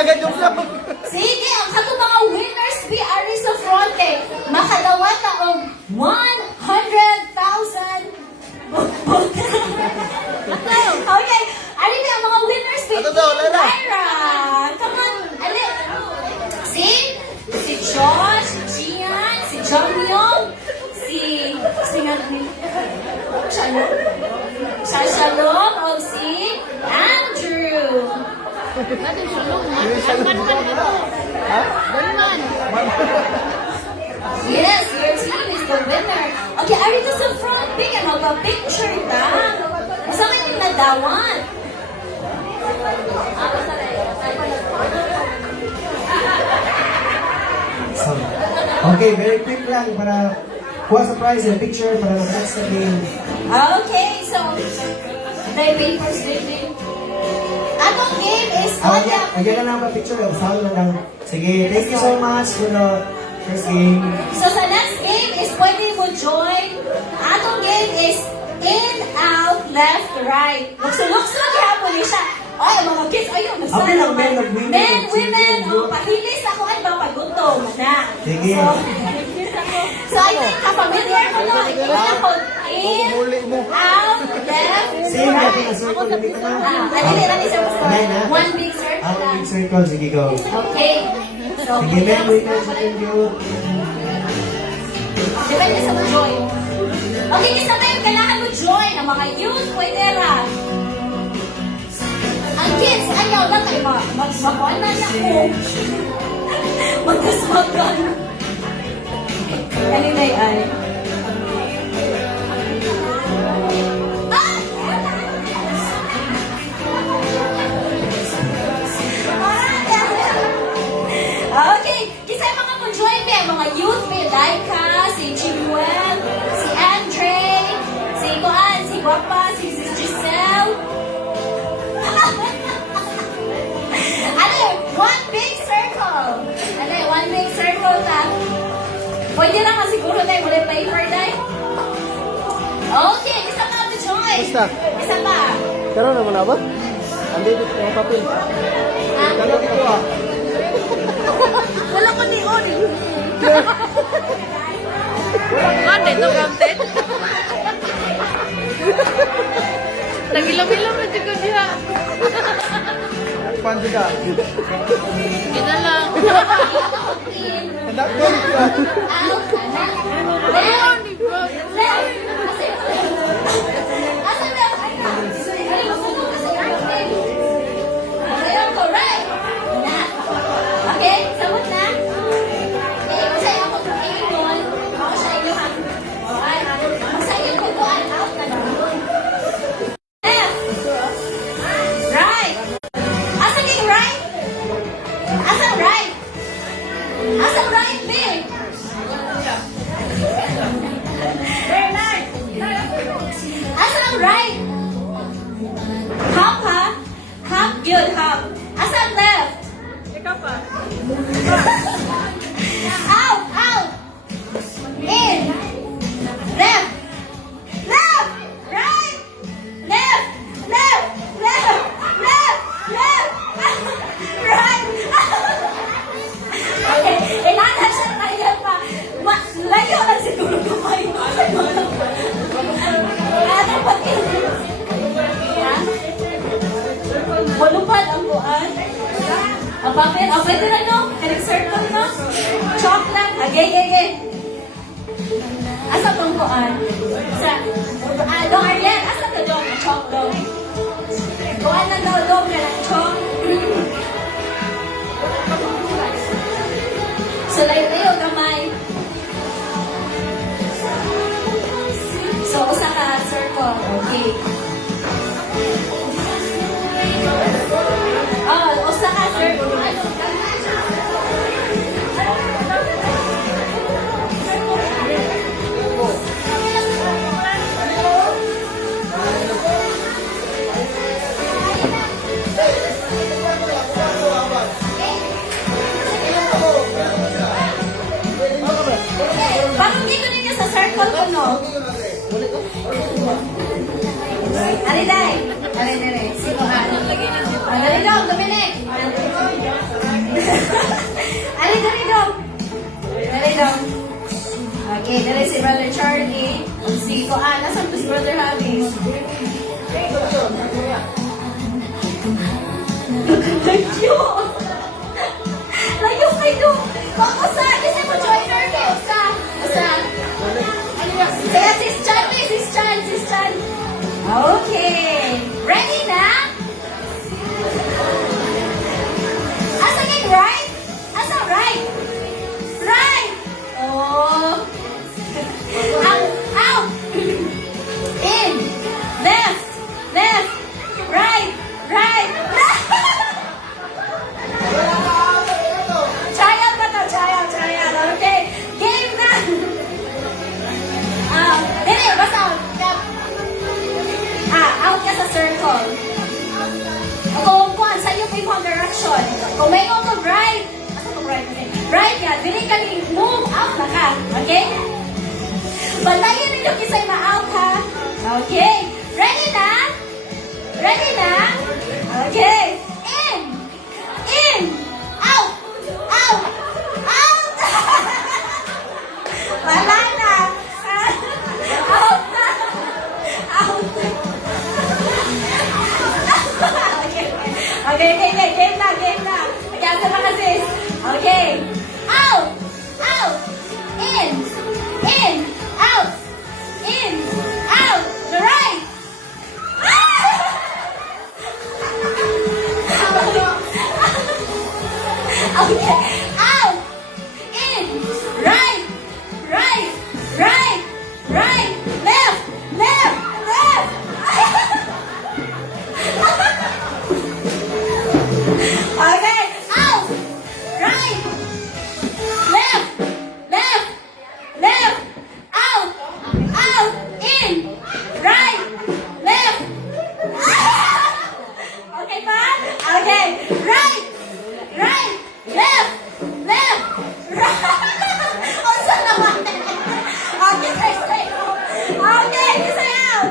agad yung vlog. Sige, ang kato mga winners be ari sa fronte. Makadawat na og 100,000. Okay, ari na ang mga winners be Ato daw, Lara. Lyra. Come on, ali. Si Josh, si Gian, si Jonghyun, si Nagni. Shalom, o si Andrew. Natin sulong. Man na to. Dalman. Yes, your team is the winner. Okay, ari ka sa front big and magpa-picture ta. Sa man yung nadawan. So, okay, very quick lang para kuha sa prize and picture para next na game. Okay, so the papers building. Atong game is Again na lang pa picture. Saan na lang. Sige, thank you so much for the first game. So sa next game is pwede mo join. Atong game is in, out, left, right. Lukso-lukso, gihapon niya siya. Ay, mga kids, ayun, Ako lang, men, women. Men, women, oh, pahilis ako at papagutom. Na. Sige. So I think, familiar mo no? Ako, in, out, left, Same right. natin ang circle. Limit na. Alin, sir, Amen, ha? one big circle Ang lang. big circle. Sige, go. Okay. So, Sige, men, women, thank you. depende sa mo join. Okay, isa tayo, kailangan mo join. Ang mga youth, pwede ra. Ang kids, ayaw lang kayo magmakuan na niya ko. Magkasmagan. Kanina ay. Okay, kisa yung mga mo-join may mga youth, may Laika, si Chimuel, si Andre, si Kuan, si Guapa, si Giselle. Ano, one big circle. Ano, one big circle ta. Pwede naman siguro tayo, muli paper tayo. Okay, isa pa mo-join. Basta. Isa pa. Karoon naman na ba? Andito yung papel. Ha? Karoon ito ah. Wala ko ni Ori. Ganda ito, Gamtet. Nagilam-ilam na siguro siya. Pandi ka. Kita lang. In, Anak ko ito. out, left, Ayun, di ba? left. Asa left? Ay, masunod kasi right. Ayun ko, right. Na. Okay, sabot na. Okay, masaya ako kung ingon. Ako siya iluhan. Alright. Masaya ko kuan out na lang. Left. Right. Asa king right? Asa right? Asa right, big? Asa ang right? Hop, ha? Hop, good, hop. Asa ang left? Ikaw pa. Out, out. In. Left. Left. Right. Left. Left. Left. Left. Left. Right. Okay. Kailangan siya tayo pa. Layo lang siguro kumain. Ano pa ha? Walupad ang buwan. Ang papel, ang pwede na no? Kaling circle no? Chalk lang. Agay. Asa pang buwan? Sa, dong Arlen, asa ka dong? Chalk dong. Buwan na daw dong na lang chalk. So, layo kamay. So, usa ka circle. Okay. Oh, usa ka circle. Parang dito ninyo sa circle ko, no? Ari, dai. Ari. Sino, Dali daw, Dominic. Okay, there is si Brother Charlie. Si Koan, nasan si Brother Javis? Layo! Layo kayo! Kamusta? Kasi mo join her kayo. Kamusta? Kaya sis Chan, please, sis Chan. Okay. Ready na? Asa kayo right? Asa right? Right! Oh. Out! In! Left! Left! Right! Right! Trial ba to? Trial. Okay. Game na! Dili, basta. Out ka sa circle. Kung kuhan, sa iyo kayo ang direction. Kung may ko right, asa ko right? Right ka, dili ka move out na ka. Okay? Bantayan ninyo kisay ma-out ha. Okay. Ready na? Ready na? Okay. In! Out! Out! Out! Wala na! Out na! Out! Okay, game na. Okay, asa na kasi? Okay. Out! Out! In! Out! In! Out! The right! Okay. Out! In! Right! Left! Okay. Out! Right! Left! Out! In! Right! Left! Okay pa? Okay. Right! Left! Right! Oh, saan naman? Okay, stay. Okay, kisay out!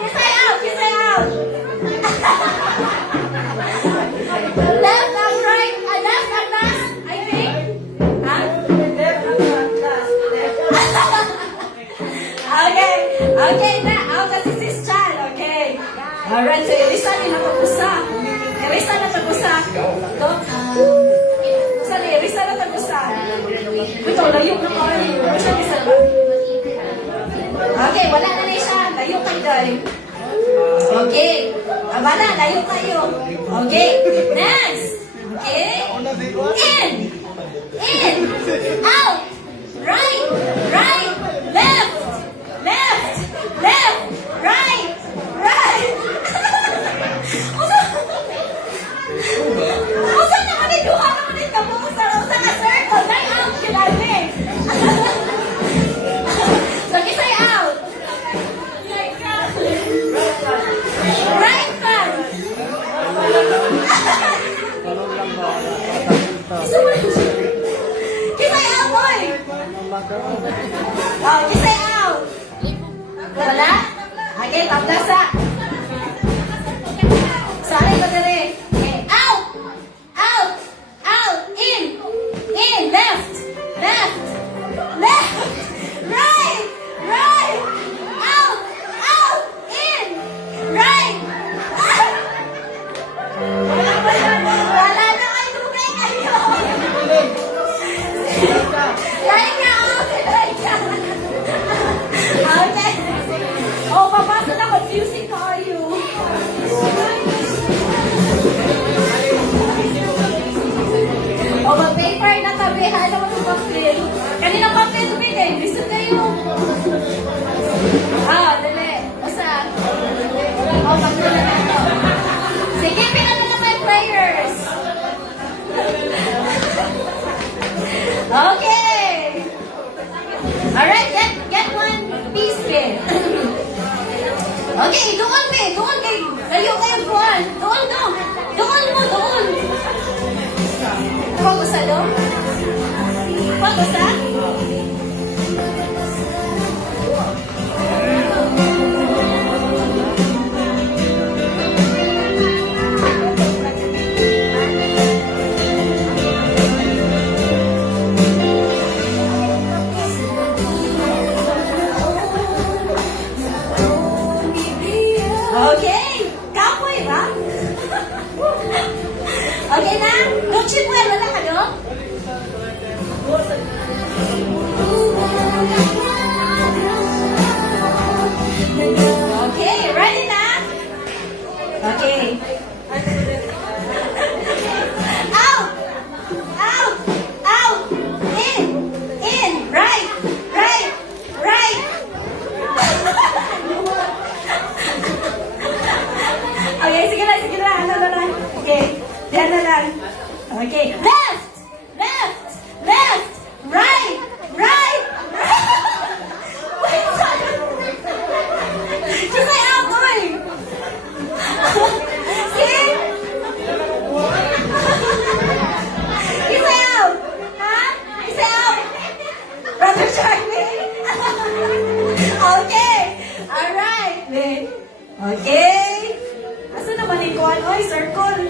Kisay out! Left and right, left and last, I think. Huh? Okay na. Out na si Sis Chan, okay. Alright, so Elisa na tagusa. Go. Sali, Elisa na tagusa. Ito, layo na kayo. Okay, wala na siya. Layo kayo, guys. Okay. Abala, layo kayo. Okay. Next. Okay. In. Out. Right. Left. Right. Usa naman ito. Naman ito. Usa na circle. Day out. Kilala. So, kisay out. Right back. Kisay out, boy. Oh, kisay out. Wala? Okay, tabdasa. Sorry, padere. Okay, out. In. Left. Right. Out. In. Right. Wala na kayo. Dugay kayo. Like ka. Okay. Oh, papasa na. Confusing kayo. O, mag-paper na tabi. Halo ko ng papel. Kaninang papel tumigay. Gusto kayo. Dali. Basta. O, pagkula na ito. Sige, pinala na my players. Okay. Alright, get one piece kid. Okay, doon kayo. Kayo buwan. Doon. Pag-usa doon? Pag-usa? Ready na? Don't you well, wala ka doon? Okay, ready na? Okay. Out! Out! Out! In! In! Right! Right! Right! Okay, sige lang, sige lang. Ano na lang? Okay, diyan na lang. Okay, left! Left! Left! Right! Right! Wait, sorry. Just like I'm going. See? You say out. Huh? You say out. Brother Charlie. Okay. Alright. Wait. Okay. Asa naman yung kuhan? Oy, circle.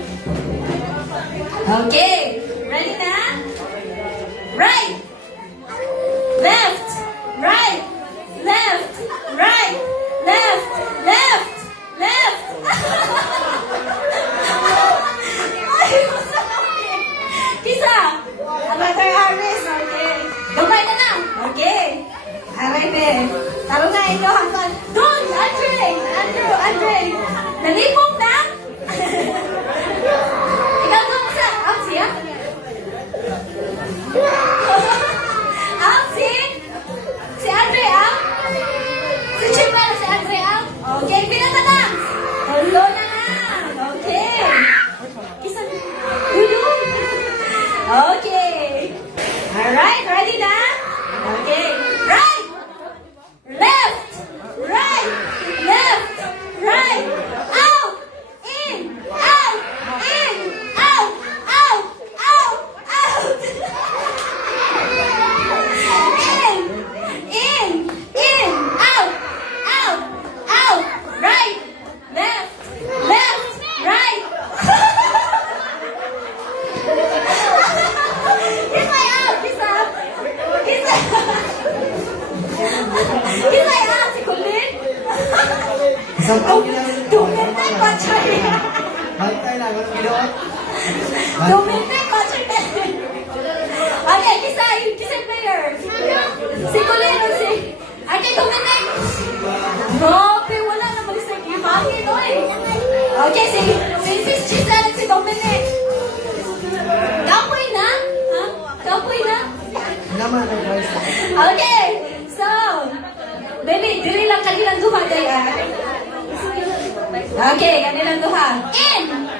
Okay. Ready na? Right. Left. Right. Left. Right. Left. Left. Left. Ay, masakit. Kisa. Brother Harris. Okay. Gabay na lang. Okay. Alright, be. Taro na, ikaw hanggang. Don't, Andre. Andre. Nalipong na? Ikaw doon sa. Siya? Si Andrea? Si Chimel, si Andrea? Okay, pila na lang. Hello na lang. Okay. Kisa. Hello. Okay. Alright, ready na? Okay. Right. Left. Right. Left. Right. Out. In. Out. In. Out. Out. Out. Out. In, out, out, out, right, left, right. He's like out, he's out. He's like out, si Colin. Dumiting pa siya. Balik tayo na, walang ginoon. Dumiting pa siya. Okay, kisa yung player. Si Colin o si... Ate, Dominic! Grabe, wala na mag-isang hangin, oy! Okay, si Giselle at si Dominic. Kapoy na? Ha? Kapoy na? Naman ang price. Okay, so... Baby, dili lang kanilang duha, kaya. Okay, kanilang duha. In!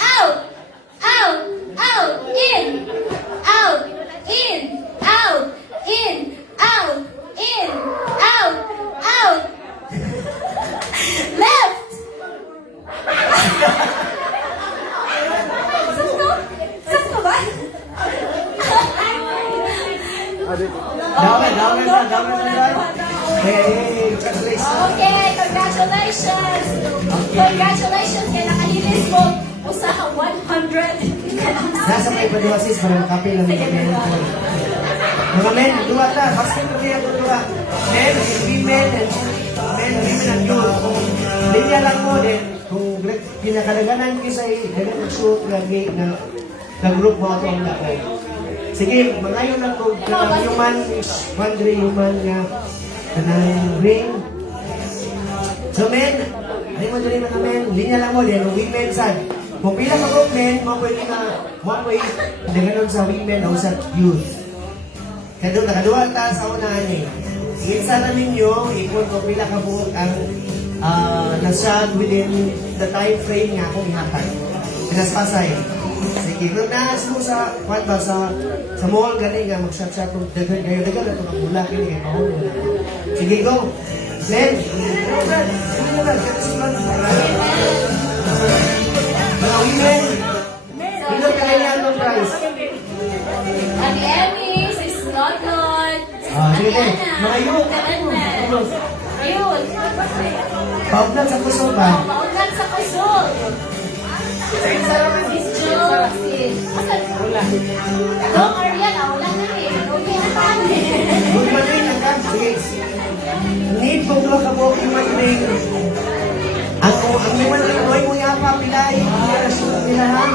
Out! Out! Out! In! Out! In! Out! In! Out! In! Out! Out! Left! Sakto? Sakto ba? Dami na. Hey, congratulations. Okay, congratulations! Congratulations! Kaya nakahilis mo usaha 100. Nasa may padiwasis para makapil ang mga men. Mga men, dua ta. Basket ko kaya dua. Men, women, and youth. Linya lang mo din. Kung pinakadaganan ko sa ganun mag-shoot lagi na group mo ito ang lakay. Sige, mangayon lang ko. Kanang human, Andre human nga. Kanang ring. So men, ay mo din mga men. Linya lang mo din. Women sad. Kung pila ka group men, mapwede daganon sa women o sa youth. Nakaduwa ta sa unahan eh. Insa na ninyo, ikon kung pila ka buok ang nasag within the time frame nga akong ihatag. Pinaspasay. Sige, kung naas mo sa mall gani nga mag-shot-shot kung dagan kayo na ito ng mula kini kay Paul. Sige, go! Len! Sige na mga women! Ilo ka na yan ng price. Ang Emmy, si Snodlord, si Sige, mga youth! Ayun. Paunat sa kusog ba? Paugat sa kusog. Si Joe, si... Wala. Dong Ariel, wala na eh. Okay na kami. Good morning, hanggang. Sige. Need po mga kabok yung mag-ring. Ang human ring, ay mo yapa, pilay. Ang nila ha.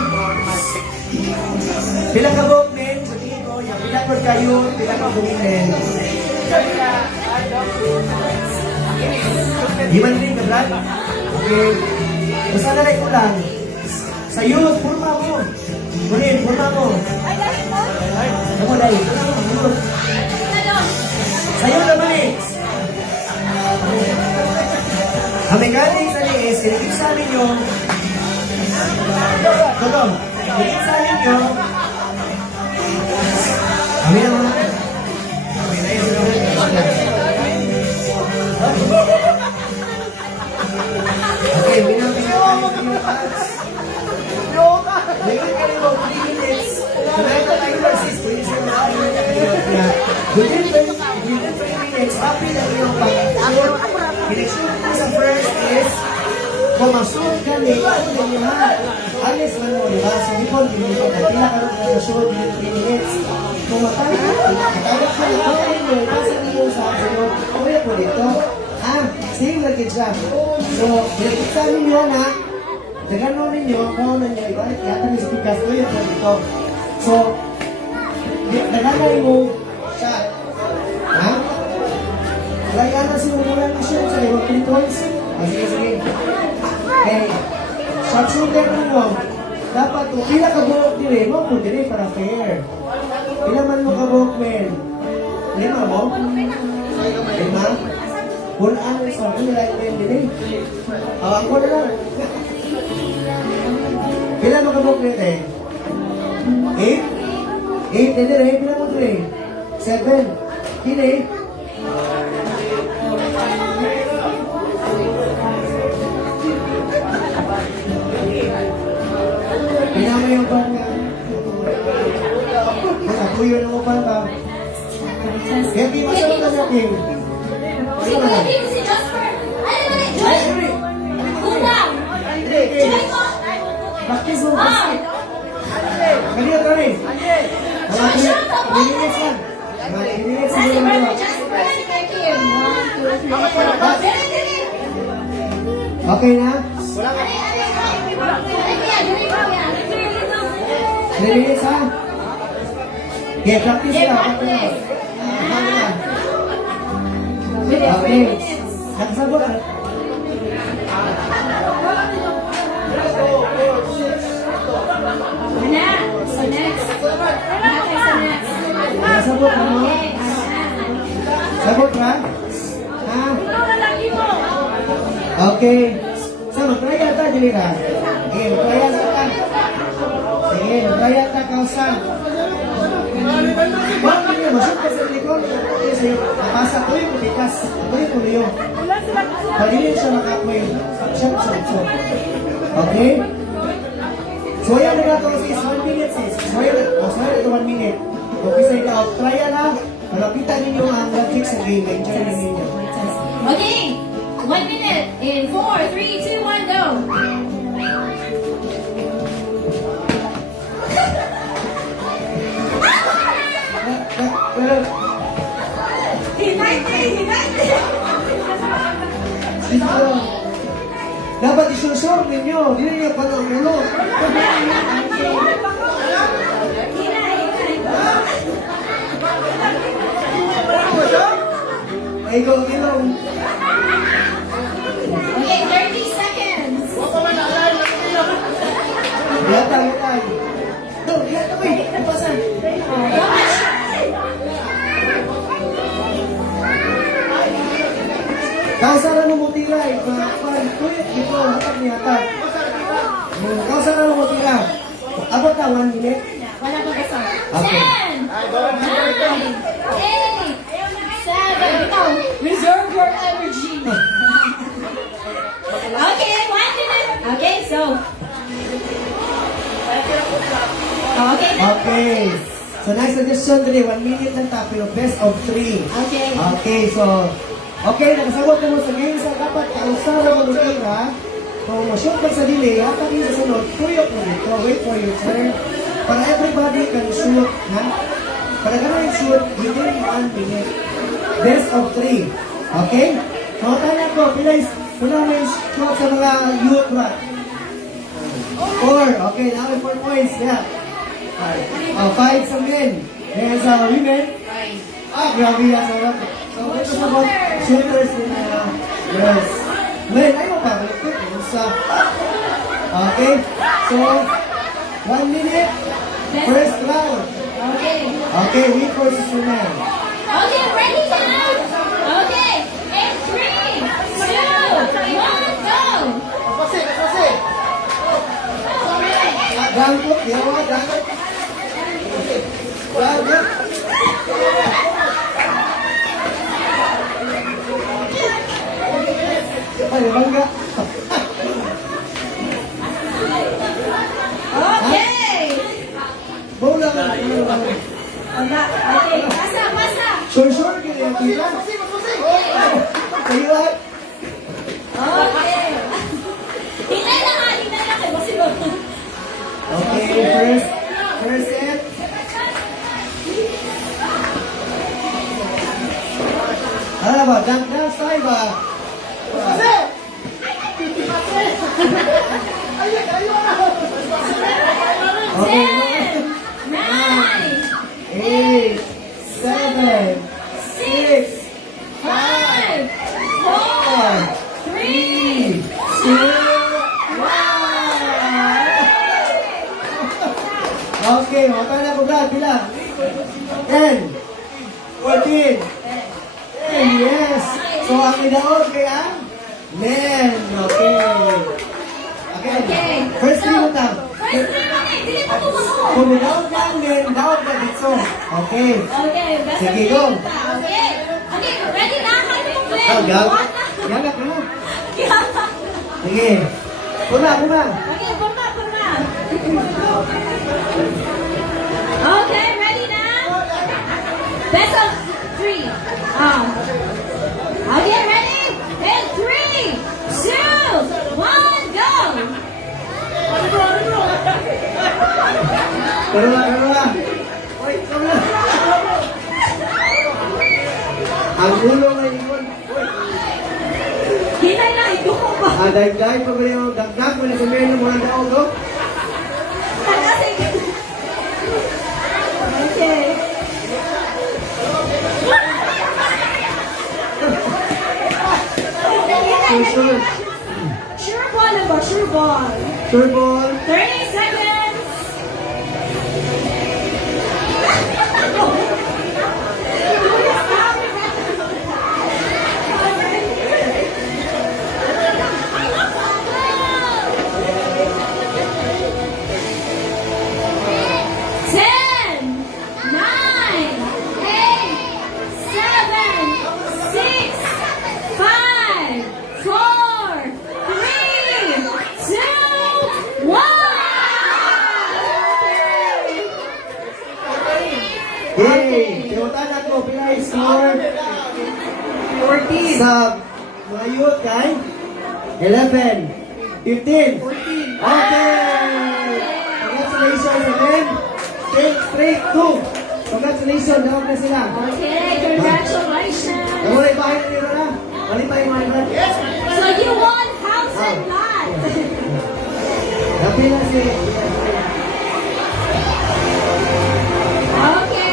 Pila ka buhok, men? Sa tingin ko, yung pila ko kayo, pila ka buhok, men. Iwan din ka, Brad? Okay. Basta na ko lang. Sa youth, purma mo. Kunin, purma mo. Kamu, dahil. Youth. Sa youth naman eh. Ang mechanics ano is, kinikip sa amin yung Totong, kinikip sa amin yung amin naman. Okay, binapingawan yung pants. Ngayon kayo mo, 3 minutes. Tonight ang timer is 20 Within 3 minutes, happy na yung pag-shoot. Kinishoot mo sa first is, kung mag-shoot ka, ano din yung ha? Alis man mo, diba? So, di po, pila ka rin na-shoot within 3 minutes. Kung matawag ka na, okay mo, pasa niyo sa sunod, okay po dito. Same like it siya. So, pinagkita ninyo na, nagano ninyo, kung ano ninyo, iba, yata ni speakers, okay po dito. So, naganay mo siya. Ha? Kaya na sinubulan ko siya sa iwag 3 points. Sige, sige. Okay. Shot shooter mo. Dapat kung pila ka buhok dire, mo kung dire para fair. Pila man mo ka buhok, men? 5 mo? 5? Kung ano sa pila like men dire. Ako na lang. Pila mo ka buhok dire? 8? 8 dire, pila mo dire? 7? Dire? Pinama yung bangga. Nakapuyo na mo bangga. Kaya di masalit na mo, King. Si Kuya Kim, si Jasper. Ano na rin? Joy! Gunang! Joy mo! Bakit mo? Kanina ka rin. Mga minutes lang. Mga minutes Si lang. Brother Jasper, si Kuya Kim. 1, 2, 3, 4. Very good. Okay na? Minutes ha? Okay, practice Okay, na. practice. Okay. Nagsabot na. So next. Okay, so next. Nagsabot na mo? Okay. Sabot ka? Ha? Okay. So, mag-try yata, Jelina. Sige, mag-try yata ka. Sige, mag-try yata ka, Usan. Bakit niyo, masuk ka sa likod. Kasi, napasa ko yung putikas. Ito yung tuliyo. Pagilin siya makapoy. Shot. Okay? So, yan na ito sis, 1 minute sis. So, yan ito 1 minute. Okay, sa ikaw, try yan ha. Malapitan ninyo ang logic sa game. Enjoy na ninyo. Okay. 1 minute. In 4, 3, 2, 1, go. Pero, United! dito, dapat isusur ninyo. Hindi niyo pa ng ulo. Ay, go, ilong. Okay, 30 seconds. Yata. No, yata ko eh. Ipasan. Kausaran mo mutira eh. Kuyit dito. Hatag ni hatag. Kausaran mo mutira. Abot na 1 minute. Wala pa kasi. Okay. 10, 9, 8, 7, ikaw, reserve your energy. Okay, 1 minute. Okay, so. Okay, now. Okay. So, nice suggestion today. 1 minute lang tayo. Pero best of 3. Okay. Okay, so. Okay, nakasabot na mo sa game sa dapat kausaran mo mutira. Kung ma-shoot ka sa delay, hatagin sa sunod, tuyok mo dito. Wait for your turn. Para everybody can shoot, ha? Para ganun yung shoot, within 1 minute. Best of 3. Okay? Mga tanya ko, pila may shoot sa mga youth ba? 4. Okay, now 4 points. Yeah. 5 sa men. And sa women, grabe yan. So, ito sa mga shooters din na. Yes. Men, ayaw pa. Okay. So, 1 minute. First round. Okay. Okay, we versus women. Okay, ready now? Okay. In 3, 2, 1, go! Gangkot, yawa, gangkot. Gangkot. Ay, bangga. Okay. Bola. Okay, basa. Sure, kaya kita. Kayo at. Okay. Hinay lang kayo. Basi mo. Okay, first set. Ano ba? Dunk style ba? Okay. 9, 8, 7, 6, 5, 4, 3, 2, 1. Okay, makakala ko ba? Bilang. 10, 14, 10, yes. So, ang idaot kaya? Men. Okay. Okay. First three lang. First three lang eh. Dili pa tumako. Kung idaot ka ang men, daot ka dito. Okay. Okay, basta Sige, go. Okay. Okay, ready na? Kaya mo play. Gag. One na. Gagak na. Gagak. Sige. Puna. Okay, purma. Okay, ready na? Best of 3. Okay, ready? In 3, 2, 1, go! Karola. Oy, karola. Ang ulo na ikon. Hinay lang, ituko ba? Dagdag pa ba yung dagdag mo na sa meron ng mga daot, no? Okay. Sure. Sure ball na ba? Sure ball. Sure ball. 30 seconds. Hey, kewatan ako, pila yung score? 14. Sa mga youth, kay? 11. 15. 14. Okay! Congratulations again. 3, 2. Congratulations, nawag na sila. Okay, congratulations. Nawalay bahay na nila na. Wali pa yung mga iba. So you won house and lot. Happy na si... Okay.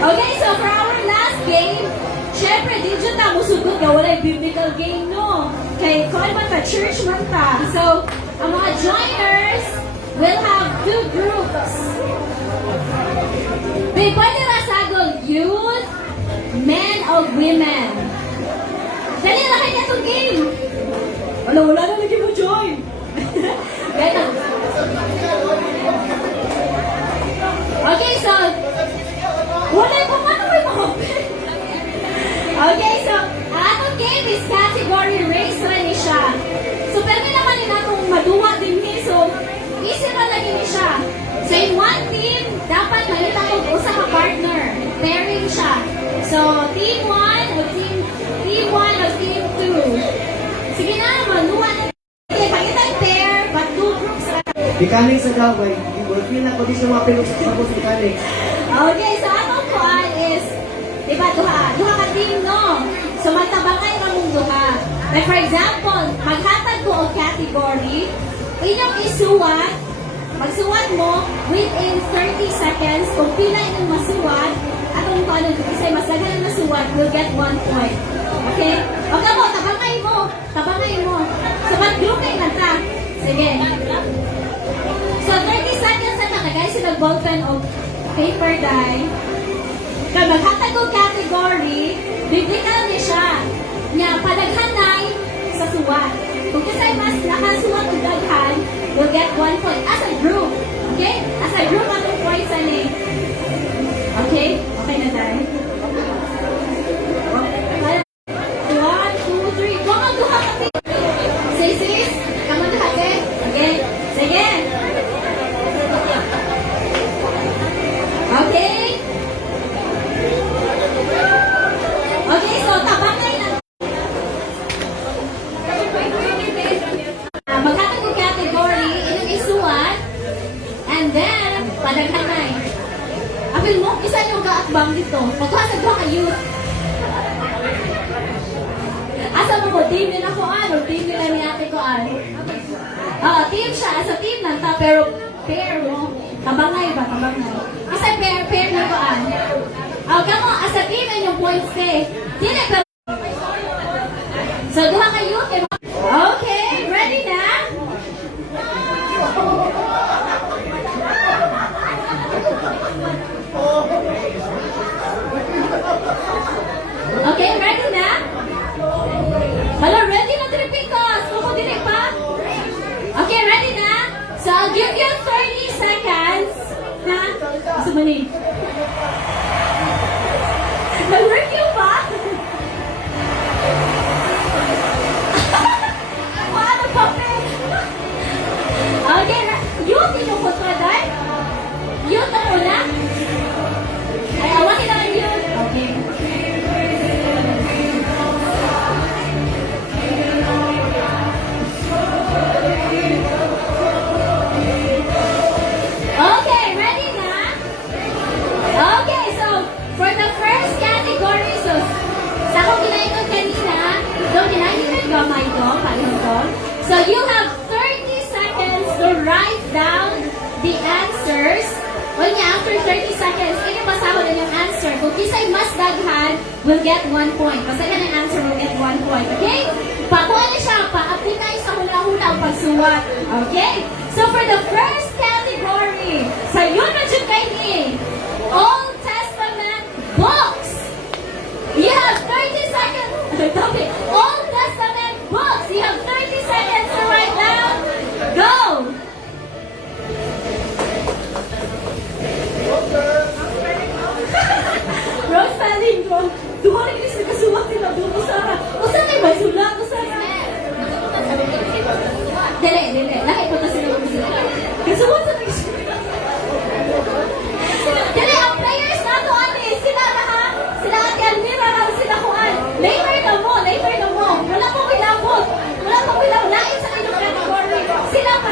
Okay, so for our last game, syempre, di dyan na musugod na wala yung biblical game, no? Kay, kung ano man pa, church man ta. So, ang mga joiners will have 2 groups. May pwede rasagol youth, men, or women. Dali na kayo itong game. Wala na lagi mo join. Ganun. Okay, so, wala pa paano may mga Okay, so, ang atong game is category race na ni siya. So, pero naman nila kung maduwa din ni, so, easy na lagi ni siya. So, in one team, dapat malita kong usa ka partner. Pairing siya. So, team 1 o team 1 o team 2. Sige na, maluwa na. Okay, pagkitang pair, but 2 groups. Mechanics na daw, boy. Feel na ko di siya mapilog sa sabos mechanics. Okay, so atong kuan is, diba, duha ka team, no? So, magtabangay ka mong duha. Like for example, maghatag ko og category, inyong isuwat, magsuwat mo within 30 seconds, kung pila inyong masuwat, atong paano, kasi mas lagan ang masuwat, will get 1 point. Okay? O kamo, tabangay mo. So, mag-grouping na ta. Sige. So, 30 seconds na ta, guys, sila ballpen o paper die. Kaya maghatag ko category, biblical niya siya. Nga, padaghanay sa suwat. Kung kasi mas nakasuwat o daghan, will get 1 point. As a group. Okay? As a group, atong points ani. Okay? Okay na tayo. 1, 2, 3. Go on, duha ka. Sis. Come on, duha ka. Okay? Sige. Okay? Okay, so tabangay na. Maghatag ng category, inyong isuwat, and then, padaghanay. Apil mo, isa niyong gaakbang dito. Magkasag ba kayo? Asa mo po, team din ako o team nila ni ate ko team siya, asa team lang ta, pero pair mo. Tabangay ba? Isa pair na ko kamo, asa team inyong points eh. Dili ka. So, duha kayo. Okay, ready na? Okay, ready na? Hello, ready na Tripicos? Kung dili pa? Okay, ready na? So, I'll give you 30 seconds. Na? Gusto mo ni? Nag-review ba? Paano pa, okay, yun, tinukot ko dahil? Yun na muna? Ay, awakin naman yun. Okay. Okay, ready na? Okay, so, for the first category, so, sa akong kinaikot kanina, kinaikot gamay ko, paano ko. So, you have 30 seconds to write down the answers. Well, yeah, after 30 seconds, inyo pasahod na yung answer. Kung kisay mas daghan, will get 1 point. Basta ka ng answer, will get 1 point. Okay? Pakuha na siya, pa-apply sa hula-hula ang pagsuwat. Okay? So, for the first category, sa yun na dyan kay ni, Old Testament books. You have 30 seconds. Old Testament books. You have 30 seconds to write down. Go! Rose Valley, bro. Duha na kinis nagkasuwak nila. Usara. Usara kayo ba? Sulat. Usara. Dili. Lahat po na sila. Kasuwak sa nagkasuwak. Dili, ang players na to, ate. Sila na ha. Sila ate Almira na sila kuan. Later na mo. Wala po kilabot. Lain sa inyong category. Sila pa.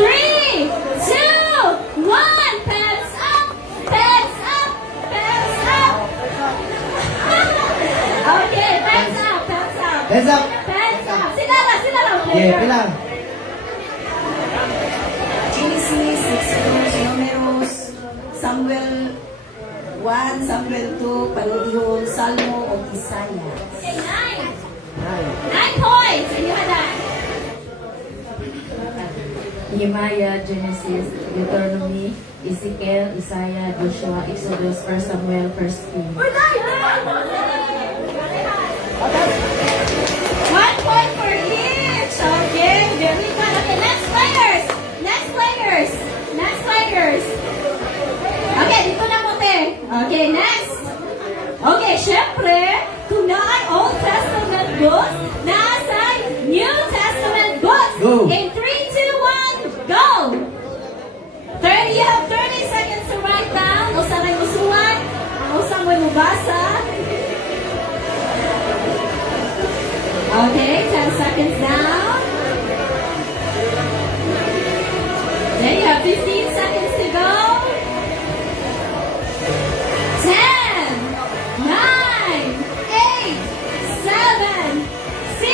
3, 2, 1. Pants up. Okay, pants up. Hands up. Sila lang. Yeah, pila. Genesis, Exodus, Numeros, Samuel 1, Samuel 2, Paludihon, Salmo, o Isaiah. Okay, 9 points. And you had that. Nehemiah, Genesis, Deuteronomy, Ezekiel, Isaiah, Joshua, Exodus, 1 Samuel, 1 Kings. 1 point for each. Okay, very good. Okay, next players. Okay, dito na mo, te. Okay, next. Okay, syempre, kung naay Old Testament books, naasay New Testament books. Go. In 3, 2, 1, go! 30, you have 30 seconds to write down. Usa may musulat, usa may mubasa. Okay, 10 seconds now. Then you have 15 seconds to go. 10, 9, 8, 7, 6,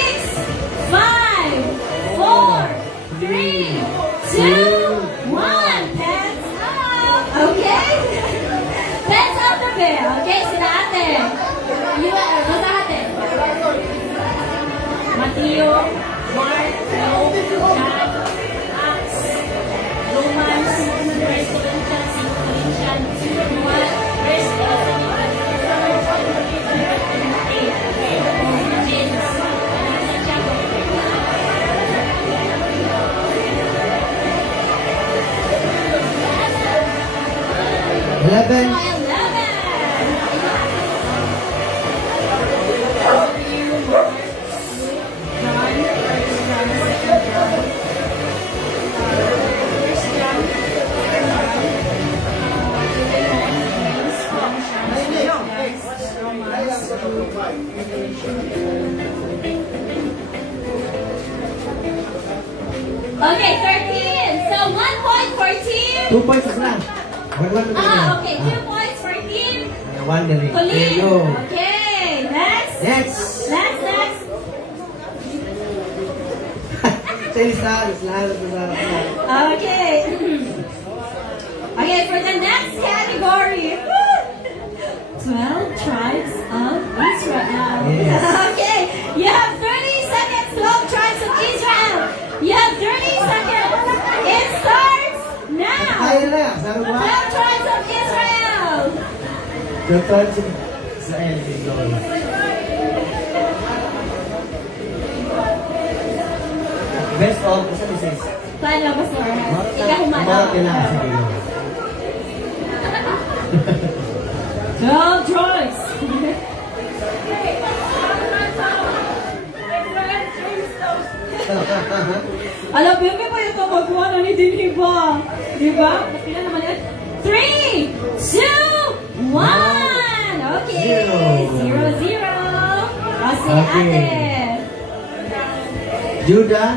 2, 1. Pens up. Okay? Pens up na be. Okay, sila ate. Basta ate. Mateo, Mark, Luke, John, Acts, Romans, 1 Corinthians, 2 Corinthians, 1 First James, Eleven. 11. Okay, 13. So 1 point for team. 2 points lang. 1-1 na tayo. Okay, 2 points for team. One na rin. There Colleen. you go. Okay, next. Next. Next. Sa. Okay. Okay, for the next category. 12 tribes of Israel. Yes. Okay, you have 30 seconds, 12 tribes of Israel. You have 30 seconds. It starts now. Kaya na. Sabi ba? 12 tribes of Israel. Total sa end. Best of, isa ni sis. Paano ba, sir? Ikaw Mga humana. kailangan sa iyo. 12 tribes. Alam, bebe pa ito magawa na ni Diniba. Diba? Pila naman yan. 3, 2, 1. Okay. 0, 0. O, si Okay. ate. Judah.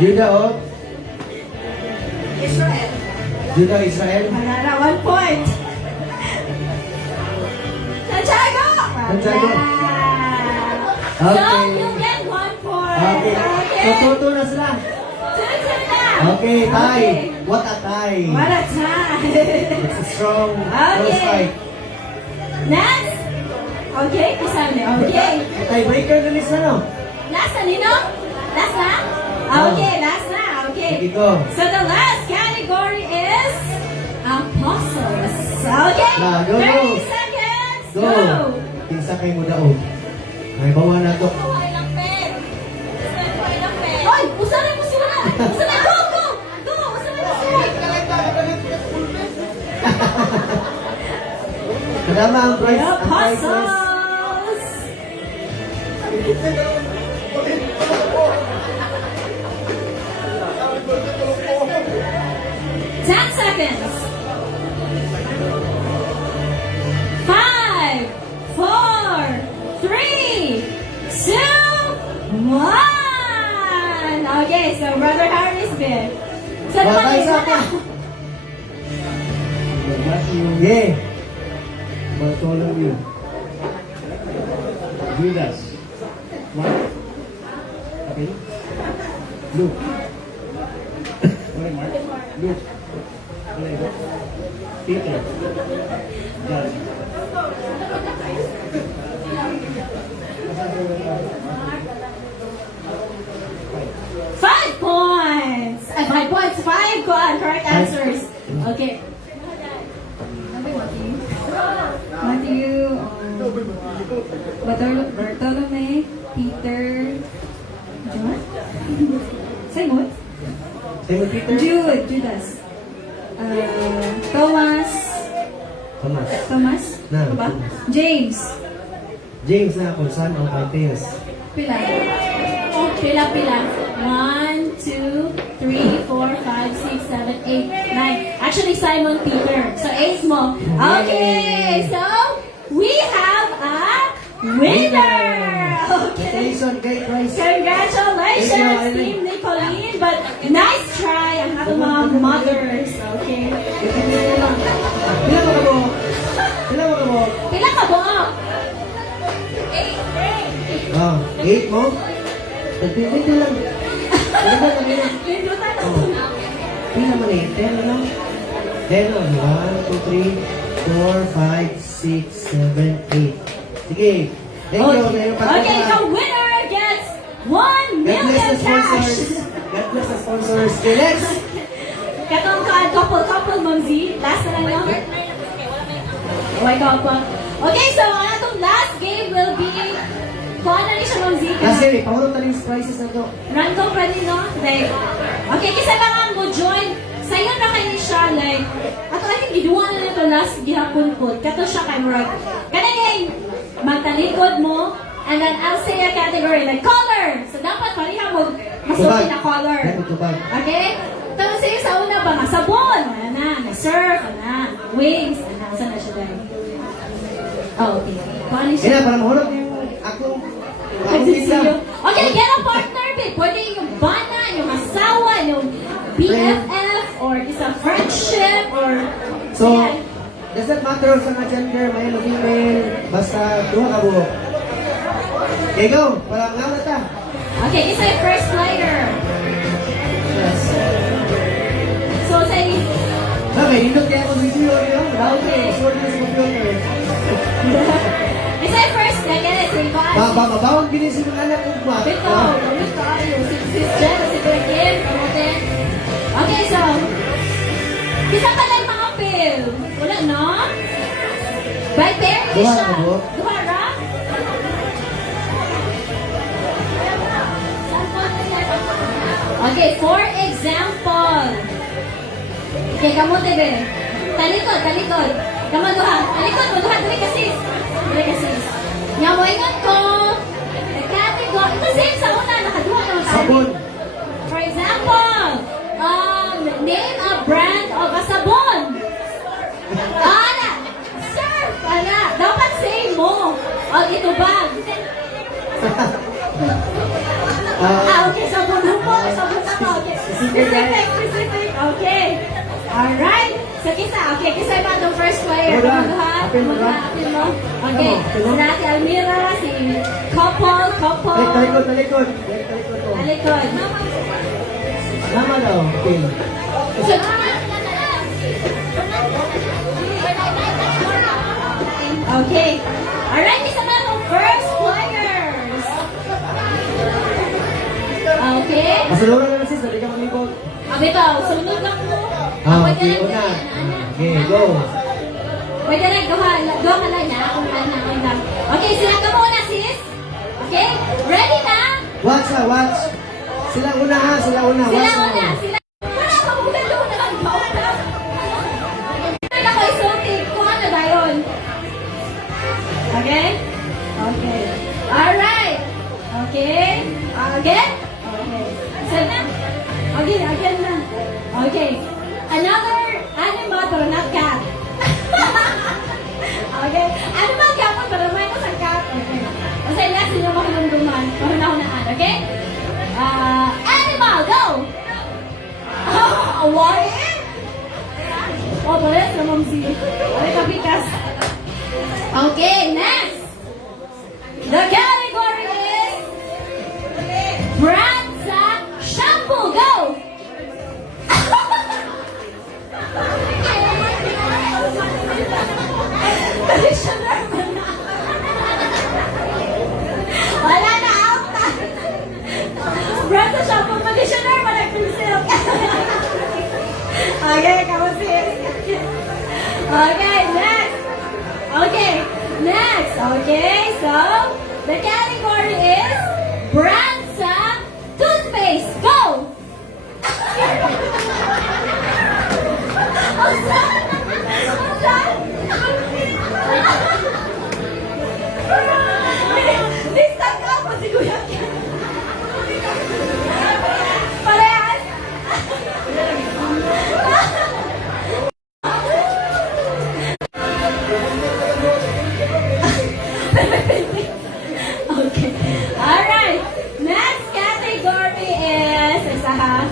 Judah of Israel. Judah Israel. Wala na, 1 point. Santiago! Santiago. So, Okay. you get 1 point. Okay. So, 2-2 na sila. 2-2 na. Okay, tie. Okay. What a tie. What a time. It's a strong close Okay. fight. Next. Okay, isa na. Okay. Tiebreaker na list na, no? Last na, Nino? Last na? Okay, last na. Okay. Sige, go. So the last category is apostles. Okay. Na, go, 30 go. seconds. Go. Kinsa kay mo daog. May bawa na to. Kuhay ng pen. Kuhay ng pen. Oy, usa na mo sila. Usa na. Go, go. Go. Usa na mo sila. Kadama ang price. The Ang price is apostles. Ten seconds. 5, 4, 3, 2, 1. Okay, so Brother Harry's big. So Wala naman tayo sa isa na. Yeah. Bartholomew, Judas, Mark, okay, Luke, okay, Mark, Luke, okay, Peter, John. 5 points. 5 points. 5 correct answers. Okay. Matthew, Bartolome, Peter, John, Simon, Simon Peter. Jude, Judas, Thomas, Thomas. Na, ano ba? Thomas. James, James na ako, son of Alphaeus. pila. Pila. 1, 2, 3, 4, 5, 6, 7, 8, 9. Actually, Simon Peter. So, 8 mo. Okay. So, we have a winner. Okay. Congratulations, great prize. Congratulations, Thank you, Team Nicolene. But nice try ang ating mga mothers. Okay. Pila mo ka mo? Pila mo ka mo? Pila ka buo? 8. Oh, 8 mo? Nagpipito lang. Ano ba? Pindutan na Oh. Pila man eh. 10 ano? 10 on. 1, 2, 3, 4, 5, 6, 7, 8. Sige. Thank you. Ngayon pa Okay, the winner gets 1 God bless million the sponsors. cash. God bless the sponsors. Okay, next. Katong couple, Ma'am Z. Last na lang yun. Oh my God, pa. Okay, so ang atong last game will be kung ano ni siya, Ma'am Z. Kasi, pahulong tayo yung prizes na to. Random pa rin, no? Like, okay, kasi lang ang mo join. Sa'yo na kayo siya, like, ato ay giduwa na nito last gihapon po. Kato siya kay Murag. Kanagay, magtalikod mo, and then I'll say a category, like, color. So, dapat pareha mo masukin na color. Tubag. Okay? Tapos sa'yo sa una ba nga? Sabon! Ano na? Surf! Ano? Wings! Ano? Saan na siya dahil? Oh, okay. Paano Kaya, siya? para mahulog yung akong Nagsisiyo. Okay, get a partner, babe. Pwede yung bana, yung asawa, yung BFF, or isang friendship, or... So, Ayan. does that matter sa mga gender, male o female, basta duha ka buhok. Okay, go. Parang nga ta. Okay, isa yung first player. Yes. So, say... Okay, nindot kaya ako video yun. Okay. Sword na sa computer. Isa yung first player. Say, Bawang binis yung anak ko ba? Bito, gamit tayo. Si Jen, si Berkin, kamutin. Okay, so... Kisa pa lang mga pill. Wala, no? By pair, Duha siya. ka buhok? Duha, ra? Okay, for example. Okay, kamutin, be. Talikod, talikod. Kamaduha. Talikod, maduha. Dali ka, sis. Dali ka, sis. Nyamoingon ko. Category. Ito same sa una. Nakaduha ka mo tayo. Sabon. For example, name a brand of a sabon. Ana, surf, ana. Dapat say mo. O, ito bag. Okay, sabon po. Sabon ako. Okay. Specific. Okay. Alright. So, kisa. Okay, kisa ba itong first player? Wala. Kamaduha. Apil mo ba? Apil mo. Okay. Apil mo? Si Ate Almira, si couple. Ay, talikod, talikod. Talikod ko. Alikod. Tama daw. Okay. So, okay. Alright, isa na itong first players. Okay. Masaluran na sis, dali ka maglibot. Abito, sunod lang mo. Okay, una. Okay, go. Pwede na, gawa ka lang na. Kung ano lang. Okay, sila ka muna, sis. Okay? Ready na? Watch ha, watch. Sila una ha, sila una. Sila Watch una. mo. Sila. Wala ka, magandang doon na lang. Wala ko isulti. Kung ano ba yun? Okay? Okay. Alright. Okay. Again? Okay. Sana? Again na. Okay. Another animal pero not cat. Okay. Animal cat pero may sa cat. Okay. Kasi last nyo makulunduman. Mahuna-hunaan. Okay? Animal, go! What? Oh, pares na mamsi. Ay, kapikas. Okay, next. The category is brand sa shampoo. Go! Conditioner mo na. Wala na, out na. Brand sa shampoo, conditioner mo na, silk. Okay, kamusin. Okay, next. Okay, next. Okay, so the category is brand sa toothpaste. Go! Distant ka po si Kuya Ken. Parehas. Okay. Alright. Next category is, isa ha,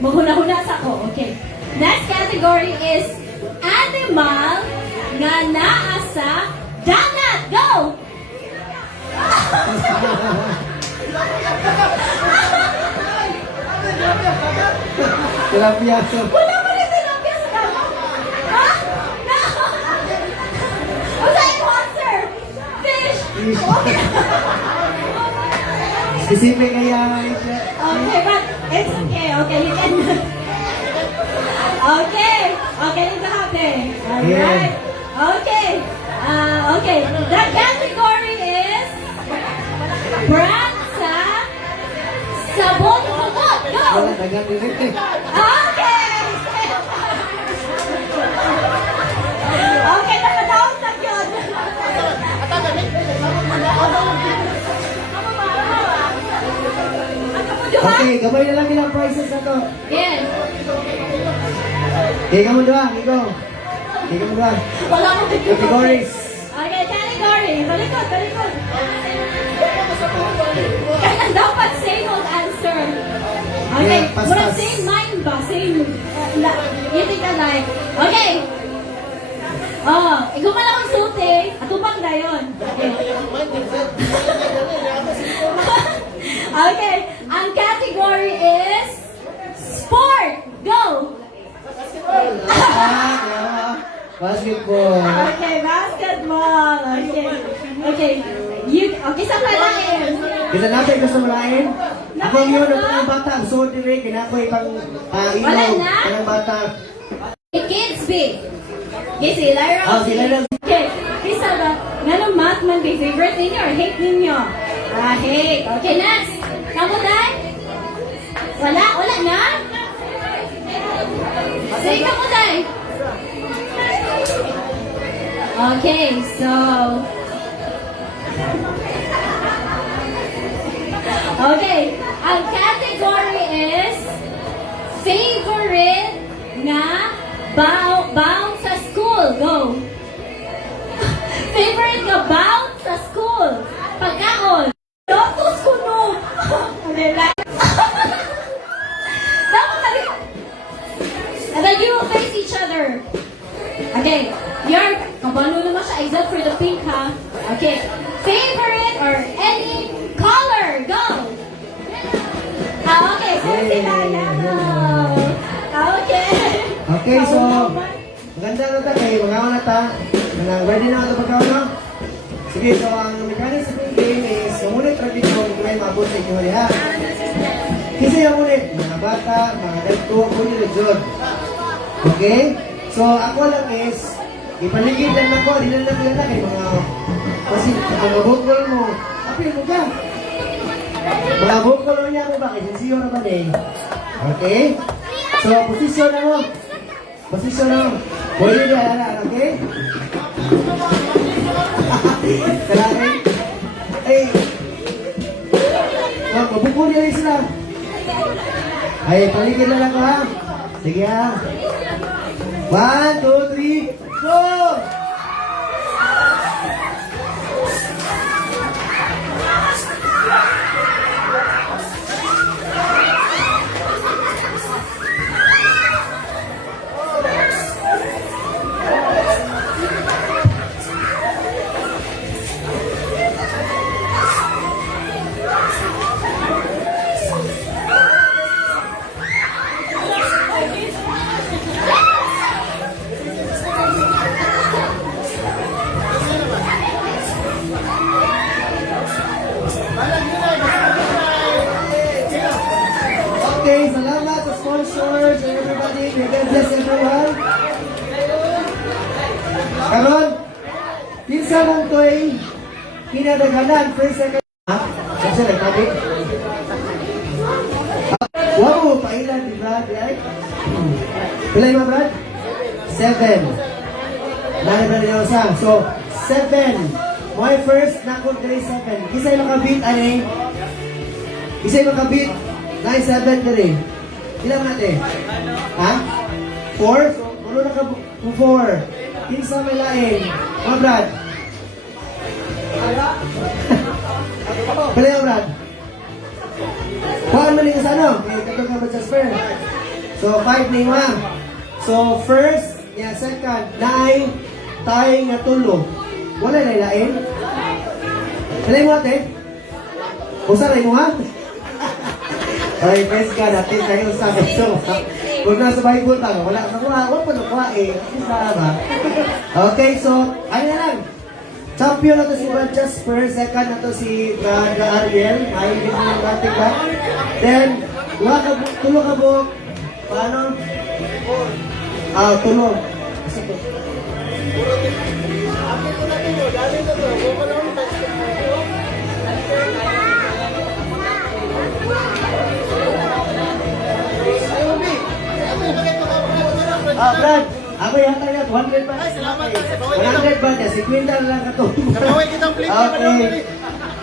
maghuna-huna sa ko. Okay. Next category is animal nga naa sa dagat. Go! Tilapia. Wala pa rin tilapia sa kamo? Ha? No! What's that answer? Fish! Fish. Okay. Specific kaya siya. Okay, but it's okay. Okay, you can... Okay. Okay, it's happy. Alright. Okay. Okay. The category is... Brand sa... Sabon kumot. Go! Wala, dagat direct eh. Okay! Okay, nakadaos na yun. Okay, gamay na lang ilang prices na to. Yes. Okay, kamu dua, Nico. Okay, kamu dua. Wala akong Categories. Okay, category. Balikod, balikod. Kaya dapat same old answer. Okay, Yeah, pas, mura pas. same mind ba? Same. You think that like. Okay. Oh, ikaw man akong suti. Atubang na yun. Okay. Okay, ang category is sport. Go! Basketball. Okay, basketball. Okay. Okay. Okay, sa palain. Kita natin gusto malain. Ako yun, ang bata, ang suot ni Ray, kinakoy pang Wala ilaw, na? ang bata. Kids big. Okay, si Lyra. Oh, si Lyra. Okay, Krista ba? Ganong math man kay favorite ninyo or hate ninyo? Hate. Okay, next. Kamu dahil? Wala na? Sige, kamu dahil? Okay, so... Okay, ang category is favorite na bound sa school. Go! Favorite nga bound sa school. Pagkaon. Lotus kuno. Dapat na rin. And then you will face each other. Okay. Your, kabalo naman siya, except for the pink, ha? Okay. Favorite or any color. Go! Okay. So, sila yellow. Okay. Okay, so, maganda na ta kay mga na ta. Ready na ito pagkaon, no? Sige, so ang mechanics sa ating game is sumunit traffic kung may maabot sa inyo ha. Kasi yung ulit, mga bata, mga dagto, ako nila dyan. Okay? So, ako lang is, ipaligid lang ako, di lang lang yan kay mga, kasi ang bukol mo, apil mo ka. Mga bukol mo niya mo ba, kasi siyo naman eh. Okay? So, posisyon na mo. Posisyon na mo. Pwede na, okay? Kailangan. Ay. Mabukol nila sila. Ay, paligid na lang ko ha. Sige ha. 1, 2, 3, go! Okay, salamat sa sponsors and everybody. May God bless everyone. Karon, pinsa mong to'y pinadaganan, first, second, ha? Kasi nagtabi. Wow, pailan ni Brad, right? Pilay mo, Brad? 7. Nani Brad yung isa. So, 7. My first, nakon grade 7. Kisa'y makabit, ani? Kisa'y makabit? 9-7 ka rin. Ilang natin? Ha? 4? So, ulo na ka 4. Kinsa may lain. Mga Brad? Pala yung Brad? Kuhaan mo rin sa ano? May katong ka ba sa spare? So, 5 na yung mga. So, first, yeah, second, 9, tayo nga tulo. Wala na lain? Pala mo ate? Usa na mo ha? Ay, praise God, natin tayo sa so, huwag na sa Bible lang, wala pa nakuha eh. Isa ba? Okay, so, ano na lang? Champion na to si Brad Jasper, second na to si Brad Ariel, may hindi mo ng dating ba? Then, tulong ka po, paano? Tulong. Kasi to. Brad, ako yata yan, 100 ba? Ay, salamat. 100 ba? Si Quinta lang katong. Kapaway kitang plate. Okay.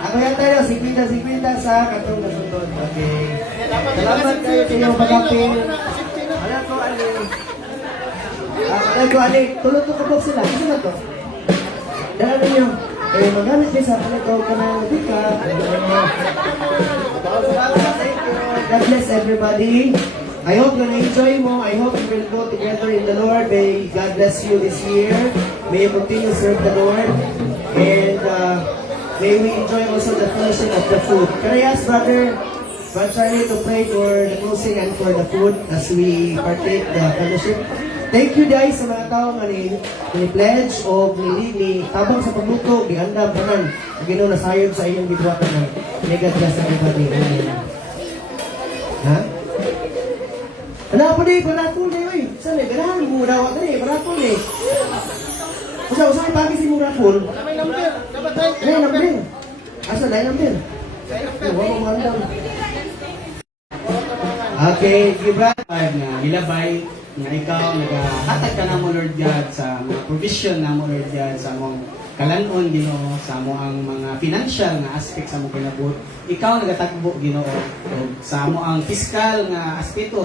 Ako yata yan, si Quinta sa katong nasunod. Okay. Salamat kayo sa inyong pagkapin. Alam ko, tulog ko kabok sila. Kasi na to. Dala ninyo. Magamit kayo sa kanito ka na nabika. Thank you. God bless everybody. I hope you enjoy mo. I hope you will go together in the Lord. May God bless you this year. May you continue to serve the Lord. And may we enjoy also the fellowship of the food. Can I ask Brother Charlie to pray for the closing and for the food as we partake the fellowship? Thank you guys sa mga tao nga ni pledge o ni tabang sa pagluto, di andam tanan. Ginoo na sayod sa inyong gibuhatan ng may God bless everybody. Amen. Ha? Ano pa di? Paratol na yun. Saan eh? Ganahan mo daw. Ano eh? Paratol eh. Usa pagi si Murapol. May number. Dapat tayo. Ay, number. Asa dahil number? Wow, mandang. Okay, Gibran. Nga gilabay nga ikaw nagahatag ka na mo Lord God sa mga provision na mo Lord God sa mong kalanon Ginoo sa mo ang mga financial nga aspect sa mong kinabuhi. Ikaw nagatagbo Ginoo sa mo ang fiscal nga aspeto